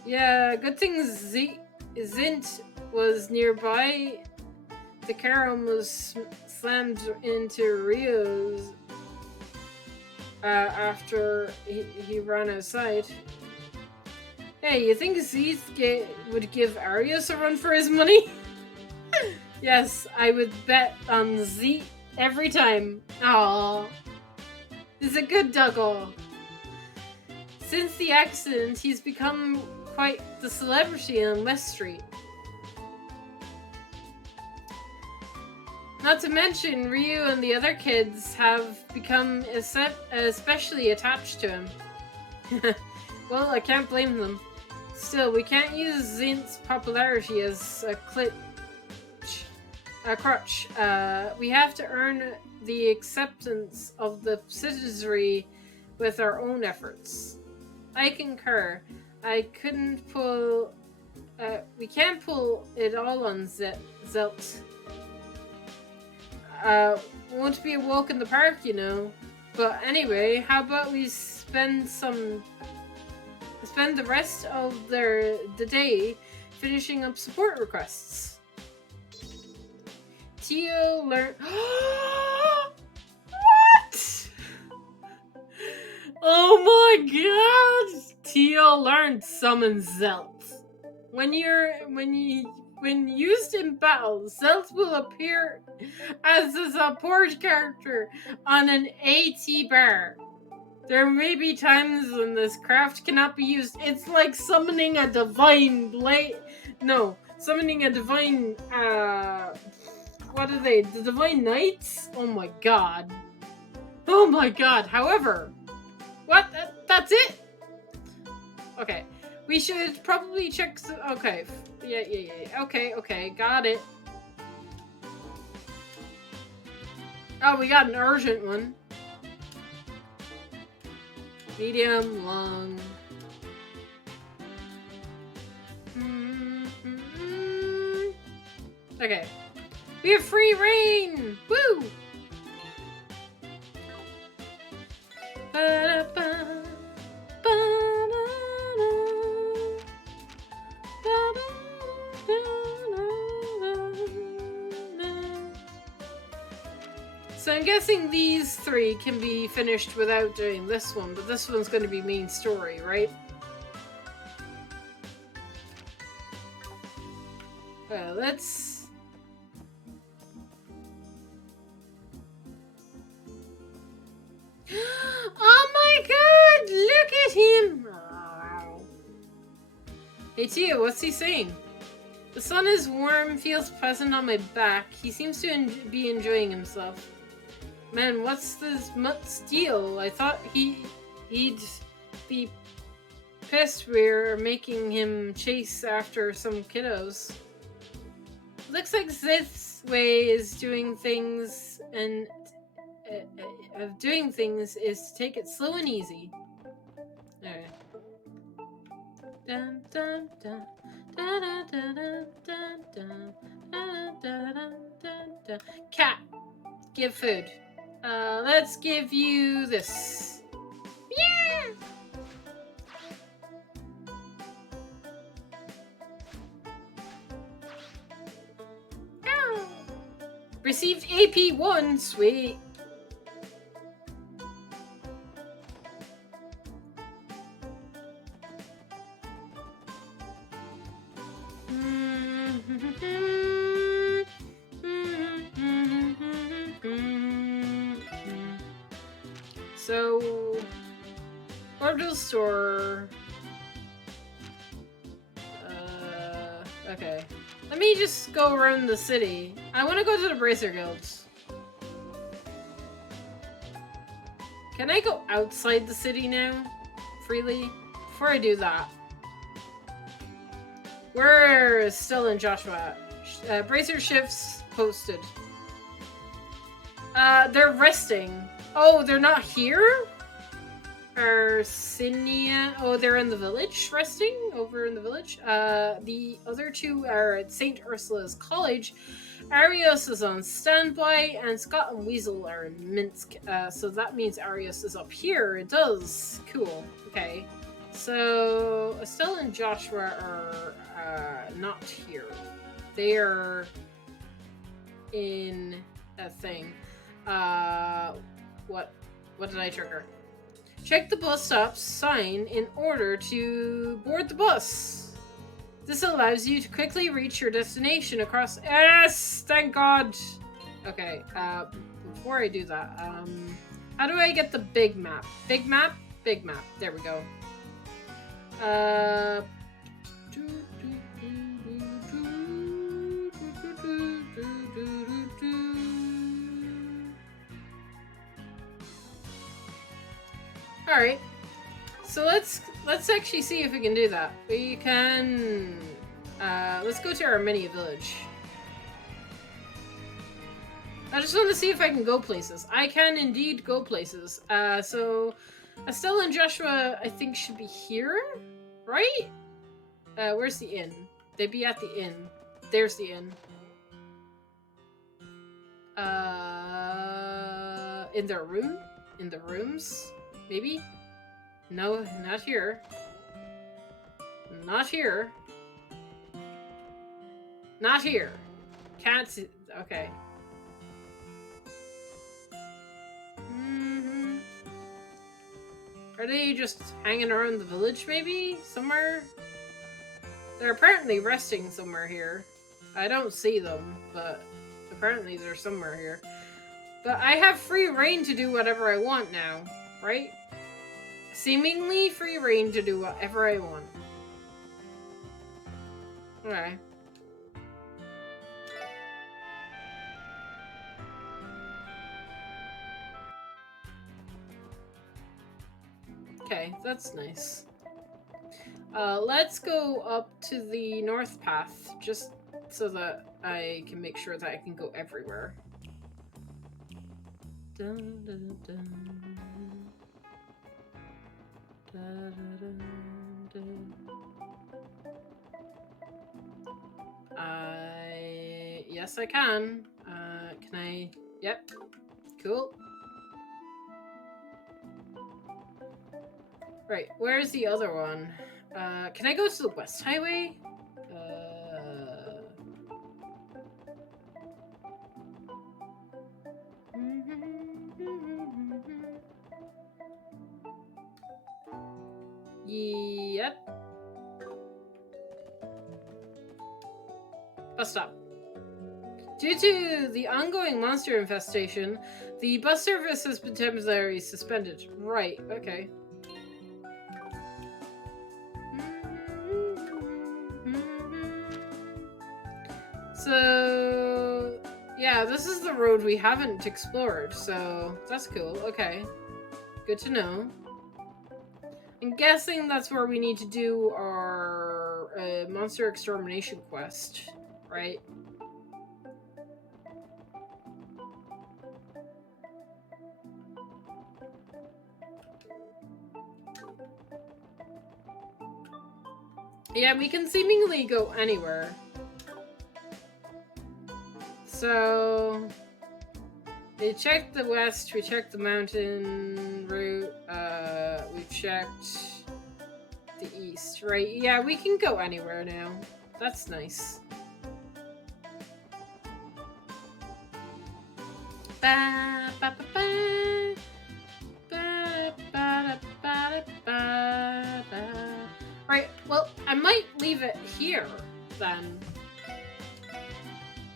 Yeah, good thing Zint was nearby. The car almost slammed into Rio's after he ran outside. Hey, you think Zint would give Arius a run for his money? Yes, I would bet on Zint every time. Aww. He's a good doggo. Since the accident, he's become quite the celebrity on West Street. Not to mention, Ryu and the other kids have become especially attached to him. Well, I can't blame them. Still, we can't use Zint's popularity as a crutch. We have to earn the acceptance of the citizenry with our own efforts. I concur. We can't pull it all on Zelt. Won't be a walk in the park, you know. But anyway, how about we spend the rest of the day finishing up support requests. Tio learned... What? Oh my god! Tio learned summon Zelt. When used in battle, Zelt will appear as a support character on an AT bar. There may be times when this craft cannot be used. It's like summoning a divine blade. No, summoning a divine, what are they? The Divine Knights? Oh my god. However, what? That's it? Okay. We should probably check. Okay. Yeah. Okay. Got it. Oh, we got an urgent one. Medium, long. Okay. We have free reign! Woo! Ba-da-ba, ba-da-da, ba-da-da-da-da. So I'm guessing these three can be finished without doing this one, but this one's going to be main story, right? Let's... Oh my god! Look at him! Hey Tia, what's he saying? The sun is warm, feels pleasant on my back. He seems to be enjoying himself. Man, what's this mutt's deal? I thought he'd be pissed we're making him chase after some kiddos. Looks like this way is doing things, and of doing things is to take it slow and easy. Alright. Dun, dun, dun. Da, da, da, da, da, da, da, da, da. Cat, give food. Let's give you this. Yeah! Ow. Received AP1, sweet. So, orbital store. Okay. Let me just go around the city. I want to go to the Bracer Guilds. Can I go outside the city now? Freely? Before I do that. Where is Stella and Joshua at? Bracer shifts posted. They're resting. Oh, they're not here? Arsinia. Oh, they're in the village, resting over in the village. The other two are at St. Ursula's College. Arios is on standby, and Scott and Weasel are in Minsk. So that means Arios is up here. It does. Cool. Okay. So Estelle and Joshua are not here. They are in a thing. What did I trigger? Check the bus stop sign in order to board the bus. This allows you to quickly reach your destination across... Yes! Thank God! Okay, before I do that, how do I get the big map? Big map? Big map. There we go. Alright. So let's actually see if we can do that. We can let's go to our mini village. I just want to see if I can go places. I can indeed go places. So Estelle and Joshua I think should be here, right? Where's the inn? They'd be at the inn. There's the inn. In their room? In the rooms? Maybe? No, not here. Not here. Not here. Can't see. Okay. Are they just hanging around the village, maybe? Somewhere? They're apparently resting somewhere here. I don't see them, but apparently they're somewhere here. But I have free reign to do whatever I want now, right? Seemingly free reign to do whatever I want. Okay. Okay, that's nice. Let's go up to the north path, just so that I can make sure that I can go everywhere. Dun, dun, dun. Dun, dun, dun. Yes, I can. Can I? Yep. Cool. Right, where's the other one? Can I go to the West Highway? Yep. Bus stop. Due to the ongoing monster infestation, the bus service has been temporarily suspended. Right, okay. So, yeah, this is the road we haven't explored, so that's cool. Okay. Good to know. I'm guessing that's where we need to do our monster extermination quest, right? Yeah, we can seemingly go anywhere. So, we checked the west, we checked the mountain route, we've checked the east, right? Yeah, we can go anywhere now. That's nice. Ba, ba, ba, ba. Ba, ba, ba, ba, ba. Right, well, I might leave it here then.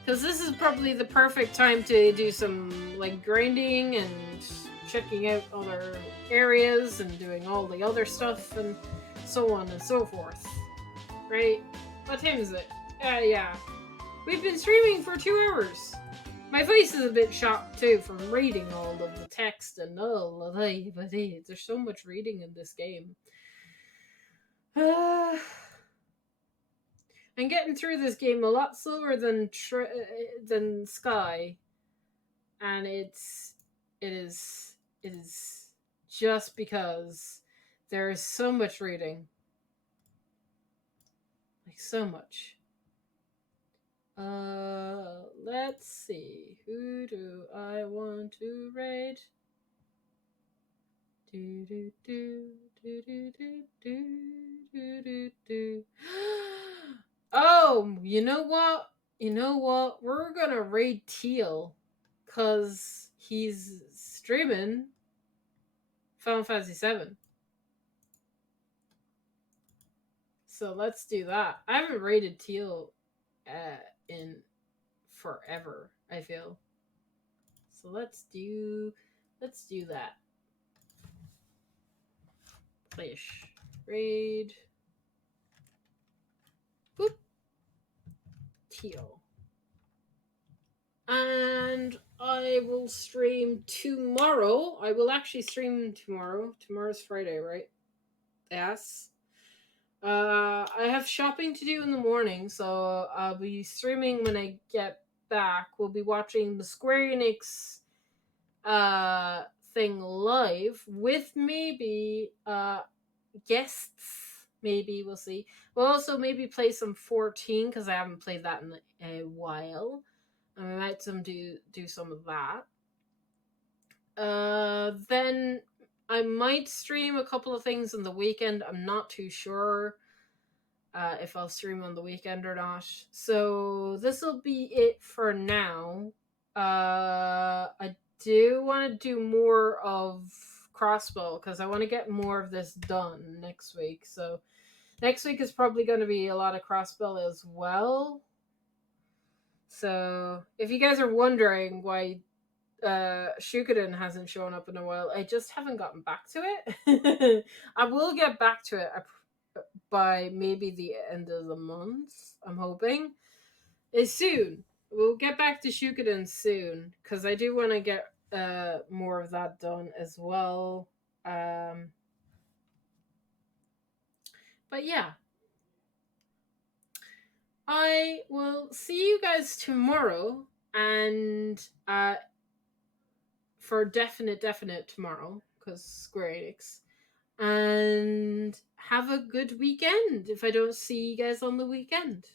Because this is probably the perfect time to do some like grinding and checking out other areas and doing all the other stuff and so on and so forth. Right? What time is it? Yeah. We've been streaming for 2 hours. My voice is a bit shocked too from reading all of the text and all of that. But there's so much reading in this game. I'm getting through this game a lot slower than Sky, and it is just because there is so much reading, like so much. Let's see, who do I want to raid? Do do do do do do do do do. Oh, you know what? We're gonna raid Teal, cause he's streaming Final Fantasy VII. So let's do that. I haven't raided Teal in forever, I feel. So let's do that. Flash raid. Boop. Teal. And I will stream tomorrow. I will actually stream tomorrow. Tomorrow's Friday, right? Yes. I have shopping to do in the morning, so I'll be streaming when I get back. We'll be watching the Square Enix thing live with maybe guests. Maybe we'll see. We'll also maybe play some 14 because I haven't played that in a while. And we might do some of that. Then I might stream a couple of things on the weekend. I'm not too sure if I'll stream on the weekend or not. So this will be it for now. I do want to do more of Crossbow because I want to get more of this done next week. So next week is probably going to be a lot of Crossbow as well. So if you guys are wondering why Shukiden hasn't shown up in a while, I just haven't gotten back to it. I will get back to it by maybe the end of the month. I'm hoping it's soon. We'll get back to Shukiden soon because I do want to get more of that done as well. But yeah, I will see you guys tomorrow, and for definite tomorrow, because Square Enix. And have a good weekend if I don't see you guys on the weekend.